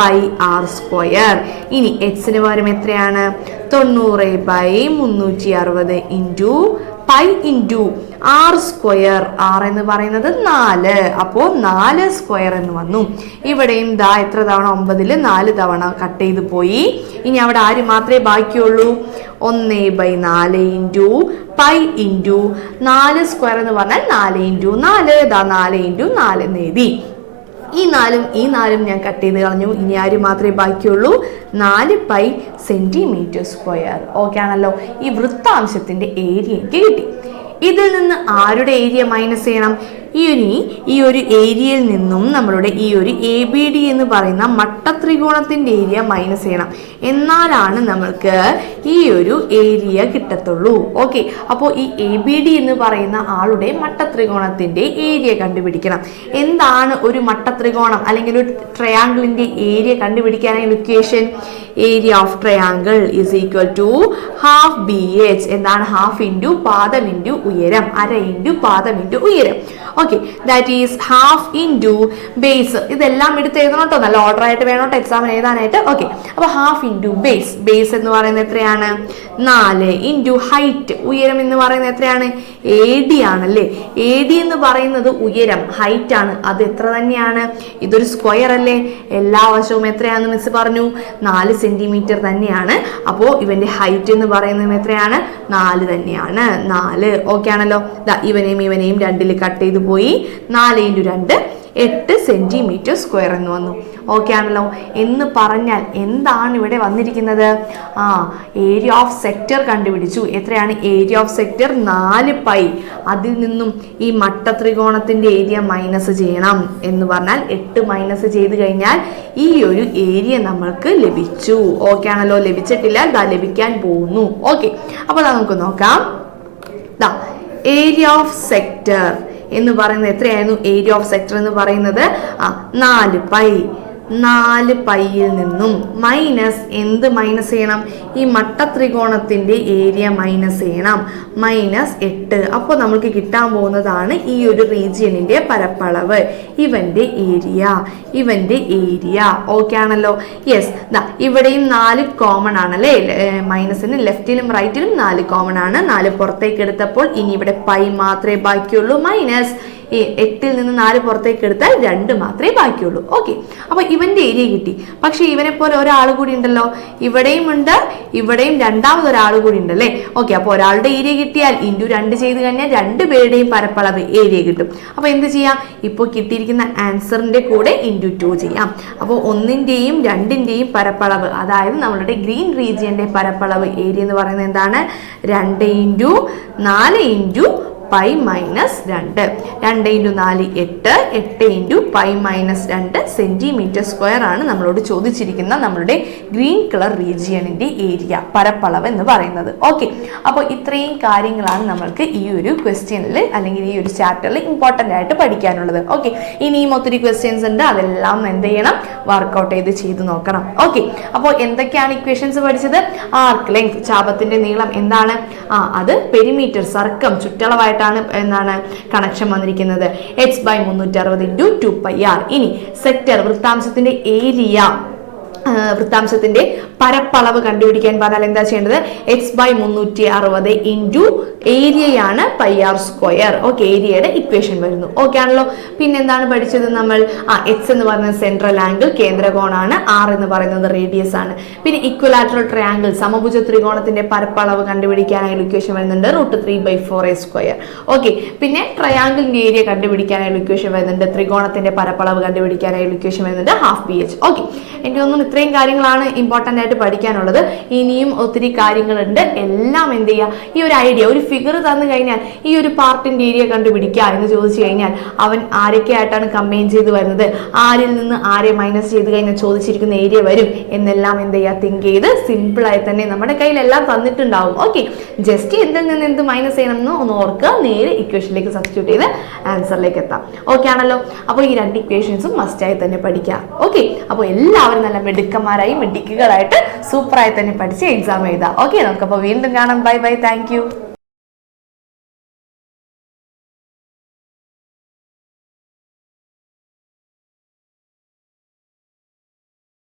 pi r square. ഇനി എക്സിന് പകരം എത്രയാണ്? 90/360 into pi into r square. R എന്ന് പറയുന്നത് 4, അപ്പോൾ 4 സ്ക്വയർ എന്ന് വന്നു. ഇവിടെയും ദാ എത്ര തവണ 9 4 തവണ കട്ട് ചെയ്ത് പോയി. ഇനി അവിടെ ആര് മാത്രമേ ബാക്കിയുള്ളൂ? 1/4 ഇൻറ്റു പൈ ഇൻറ്റു 4 സ്ക്വയർ എന്ന് പറഞ്ഞാൽ 4 ഇൻറ്റു 4, ദാ 4 ഇൻറ്റു 4 എന്ന് എഴുതി. ഈ 4ഉം ഞാൻ കട്ട് ചെയ്ത് കളഞ്ഞു. ഇനി ആര് മാത്രമേ ബാക്കിയുള്ളൂ? 4 പൈ സെന്റിമീറ്റർ സ്ക്വയർ. ഓക്കെ ആണല്ലോ. ഈ വൃത്താംശത്തിന്റെ ഏരിയ എനിക്ക് കിട്ടി. ഇതിൽ നിന്ന് ആരുടെ ഏരിയ മൈനസ് ചെയ്യണം? ഈ ഒരു ഏരിയയിൽ നിന്നും നമ്മളുടെ ഈ ഒരു ABD എന്ന് പറയുന്ന മട്ടത്രികോണത്തിന്റെ ഏരിയ മൈനസ് ചെയ്യണം. എന്നാലാണ് നമ്മൾക്ക് ഈ ഒരു ഏരിയ കിട്ടത്തുള്ളൂ. ഓക്കെ, അപ്പോൾ ഈ ABD എന്ന് പറയുന്ന ആളുടെ മട്ടത്രികോണത്തിന്റെ ഏരിയ കണ്ടുപിടിക്കണം. എന്താണ് ഒരു മട്ടത്രികോണം അല്ലെങ്കിൽ ഒരു ട്രയാങ്കിളിന്റെ ഏരിയ കണ്ടുപിടിക്കാനായി equation? Area of triangle is equal to half BH. എന്താണ്? ഹാഫ് ഇൻറ്റു പാദം ഇൻറ്റു ഉയരം, അര ഇൻറ്റു പാദം ഇൻറ്റു ഉയരം. Okay, that is half into base. ഇതെല്ലാം എടുത്ത് എഴുതണം കേട്ടോ, നല്ല ഓർഡർ ആയിട്ട് വേണം കേട്ടോ എക്സാമിന് എഴുതാനായിട്ട്. ഓക്കെ, അപ്പോൾ ഹാഫ് ഇൻറ്റു ബേസ്. ബേസ് എന്ന് പറയുന്നത് എത്രയാണ്? 4 ഇൻറ്റു ഹൈറ്റ്. ഉയരം എന്ന് പറയുന്നത് എത്രയാണ്? AD ആണല്ലേ. AD എന്ന് പറയുന്നത് ഉയരം, ഹൈറ്റ് ആണ്. അത് എത്ര തന്നെയാണ്? ഇതൊരു സ്ക്വയർ അല്ലേ. എല്ലാ വശവും എത്രയാണെന്ന് മിസ് പറഞ്ഞു? 4 സെന്റിമീറ്റർ തന്നെയാണ്. അപ്പോൾ ഇവന്റെ ഹൈറ്റ് എന്ന് പറയുന്നത് എത്രയാണ്? 4 തന്നെയാണ്. 4. ഓക്കെ ആണല്ലോ. ഇവനെയും 2 കട്ട് ചെയ്ത് പോയി. 4 ഇൻറ്റു 2 8 സെന്റിമീറ്റർ സ്ക്വയർ എന്ന് വന്നു. ഓക്കെ ആണല്ലോ. എന്ന് പറഞ്ഞാൽ എന്താണ് ഇവിടെ വന്നിരിക്കുന്നത്? ഏരിയ ഓഫ് സെക്ടർ കണ്ടുപിടിച്ചു. എത്രയാണ് ഏരിയ ഓഫ് സെക്ടർ? 4 പൈ. അതിൽ നിന്നും ഈ മട്ടത്രികോണത്തിന്റെ ഏരിയ മൈനസ് ചെയ്യണം. എന്ന് പറഞ്ഞാൽ 8 മൈനസ് ചെയ്ത് കഴിഞ്ഞാൽ ഈ ഒരു ഏരിയ നമ്മൾക്ക് ലഭിച്ചു. ഓക്കെ ആണല്ലോ. ലഭിച്ചിട്ടില്ല, ലഭിക്കാൻ പോകുന്നു. ഓക്കെ, അപ്പോൾ നമുക്ക് നോക്കാം. ഏരിയ ഓഫ് സെക്ടർ എന്ന് പറയുന്നത് എത്രയായിരുന്നു? ഏരിയ ഓഫ് സെക്ടർ എന്ന് പറയുന്നത് 4 പൈ. 4 പൈയിൽ നിന്നും മൈനസ് എന്ത് മൈനസ് ചെയ്യണം? ഈ മട്ടത്രികോണത്തിന്റെ ഏരിയ മൈനസ് ചെയ്യണം. -8. അപ്പോൾ നമുക്ക് കിട്ടാൻ പോകുന്നതാണ് ഈ ഒരു റീജിയനിന്റെ പരപ്പളവ്, ഇവന്റെ ഏരിയ. ഓക്കെ ആണല്ലോ. യെസ്, ഇവിടെയും 4 കോമൺ ആണല്ലേ. മൈനസിന് ലെഫ്റ്റിലും റൈറ്റിലും 4 കോമൺ ആണ്. 4 പുറത്തേക്ക് എടുത്തപ്പോൾ ഇനി ഇവിടെ പൈ മാത്രമേ ബാക്കിയുള്ളൂ. മൈനസ് 8ൽ നിന്ന് 4 പുറത്തേക്ക് എടുത്താൽ 2 മാത്രമേ ബാക്കിയുള്ളൂ. ഓക്കെ, അപ്പൊ ഇവന്റെ ഏരിയ കിട്ടി. പക്ഷെ ഇവനെ പോലെ ഒരാൾ കൂടി ഉണ്ടല്ലോ. ഇവിടെയും ഉണ്ട്, ഇവിടെയും രണ്ടാമത് ഒരാൾ കൂടി ഉണ്ടല്ലേ. ഓക്കെ, അപ്പൊ ഒരാളുടെ ഏരിയ കിട്ടിയാൽ ഇൻറ്റു 2 ചെയ്ത് കഴിഞ്ഞാൽ 2 പേരുടെയും പരപ്പളവ് ഏരിയ കിട്ടും. അപ്പൊ എന്ത് ചെയ്യാം? ഇപ്പോൾ കിട്ടിയിരിക്കുന്ന ആൻസറിന്റെ കൂടെ ഇൻറ്റു 2 ചെയ്യാം. അപ്പോൾ 1ന്റെയും 2ന്റെയും പരപ്പളവ്, അതായത് നമ്മളുടെ ഗ്രീൻ റീജിയന്റെ പരപ്പളവ് ഏരിയ എന്ന് പറയുന്നത് എന്താണ്? 2 into 4 into pi minus 2. 2 into 4 8. 8 into pi minus 2 centimetre square ആണ് നമ്മളോട് ചോദിച്ചിരിക്കുന്ന നമ്മളുടെ ഗ്രീൻ കളർ റീജിയനിന്റെ ഏരിയ, പരപ്പളവ് എന്ന് പറയുന്നത്. ഓക്കെ, അപ്പോൾ ഇത്രയും കാര്യങ്ങളാണ് നമ്മൾക്ക് ഈ ഒരു ക്വസ്റ്റ്യനിൽ അല്ലെങ്കിൽ ഈ ഒരു ചാപ്റ്ററിൽ ഇമ്പോർട്ടൻ്റ് ആയിട്ട് പഠിക്കാനുള്ളത്. ഓക്കെ, ഇനിയും ഒത്തിരി ക്വസ്റ്റ്യൻസ് ഉണ്ട്, അതെല്ലാം എന്ത് ചെയ്യണം? വർക്കൗട്ട് ചെയ്ത് നോക്കണം. ഓക്കെ, അപ്പോൾ എന്തൊക്കെയാണ് ഇക്വേഷൻസ് പഠിച്ചത്? ആർക്ക് ലെങ്ത്, ചാപത്തിന്റെ നീളം എന്താണ്? അത് പെരിമീറ്റർ, സർക്കം, ചുറ്റളവായിട്ട് എന്താണ് കണക്ഷൻ വന്നിരിക്കുന്നത്? h/360 into 2πr. ഇനി സെക്ടർ, വൃത്താംശത്തിന്റെ ഏരിയ, വൃത്താംശത്തിന്റെ പരപ്പളവ് കണ്ടുപിടിക്കാൻ പറഞ്ഞാൽ എന്താ ചെയ്യേണ്ടത്? h/360 ഇൻറ്റു ഏരിയയാണ് πr സ്ക്വയർ. ഓക്കെ, ഏരിയയുടെ ഇക്വേഷൻ വരുന്നു. ഓക്കെ ആണല്ലോ. പിന്നെ എന്താണ് പഠിച്ചത് നമ്മൾ? എക്സ് എന്ന് പറയുന്നത് സെൻട്രൽ ആംഗിൾ, കേന്ദ്രകോണാണ്. ആർ എന്ന് പറയുന്നത് റേഡിയസ് ആണ്. പിന്നെ ഇക്വലാറ്ററൽ ട്രയാംഗിൾ, സമഭുജ ത്രികോണത്തിന്റെ പരപ്പളവ് കണ്ടുപിടിക്കാനായുള്ള ഇക്വേഷൻ വരുന്നുണ്ട് √3/4a². ഓക്കെ, പിന്നെ ട്രയാംഗിളിന്റെ ഏരിയ കണ്ടുപിടിക്കാനായുള്ള ഇക്വേഷൻ വരുന്നുണ്ട്. ത്രികോണത്തിന്റെ പരപ്പളവ് കണ്ടുപിടിക്കാനായുള്ള ഇക്വേഷൻ വരുന്നുണ്ട് ½ ഓക്കെ, എനിക്ക് തോന്നുന്നു ഇത്രയും കാര്യങ്ങളാണ് ഇമ്പോർട്ടൻ്റ് ആയിട്ട് പഠിക്കാനുള്ളത്. ഇനിയും ഒത്തിരി കാര്യങ്ങളുണ്ട്. എല്ലാം എന്ത് ചെയ്യുക? ഈ ഒരു ഐഡിയ, ഒരു ഫിഗർ തന്നു കഴിഞ്ഞാൽ ഈ ഒരു പാർട്ടിന്റെ ഏരിയ കണ്ടുപിടിക്കുക എന്ന് ചോദിച്ചു കഴിഞ്ഞാൽ അവൻ ആരൊക്കെ ആയിട്ടാണ് കമ്പൈൻ ചെയ്ത് വരുന്നത്, ആരിൽ നിന്ന് ആരെ മൈനസ് ചെയ്ത് കഴിഞ്ഞാൽ ചോദിച്ചിരിക്കുന്ന ഏരിയ വരും എന്നെല്ലാം എന്ത് ചെയ്യുക? തിങ്ക് ചെയ്ത് സിമ്പിളായി തന്നെ നമ്മുടെ കയ്യിൽ എല്ലാം തന്നിട്ടുണ്ടാവും. ഓക്കെ, ജസ്റ്റ് എന്തിൽ നിന്ന് എന്ത് മൈനസ് ചെയ്യണം എന്ന് ഒന്ന് ഓർക്കുക. നേരെ ഇക്വേഷനിലേക്ക് സബ്സ്റ്റിറ്റ്യൂട്ട് ചെയ്ത് ആൻസറിലേക്ക് എത്താം. ഓക്കെ ആണല്ലോ. അപ്പോൾ ഈ 2 ഇക്വേഷൻസും മസ്റ്റായി തന്നെ പഠിക്കുക. ഓക്കെ, അപ്പോൾ എല്ലാവരും നല്ല മിടുക്കന്മാരായി മിടുക്കുകളായിട്ട് സൂപ്പറായി തന്നെ പഠിച്ച് എക്സാം എഴുതാം. ഓക്കെ, നമുക്കപ്പോൾ വീണ്ടും കാണാം. Bye bye, thank you.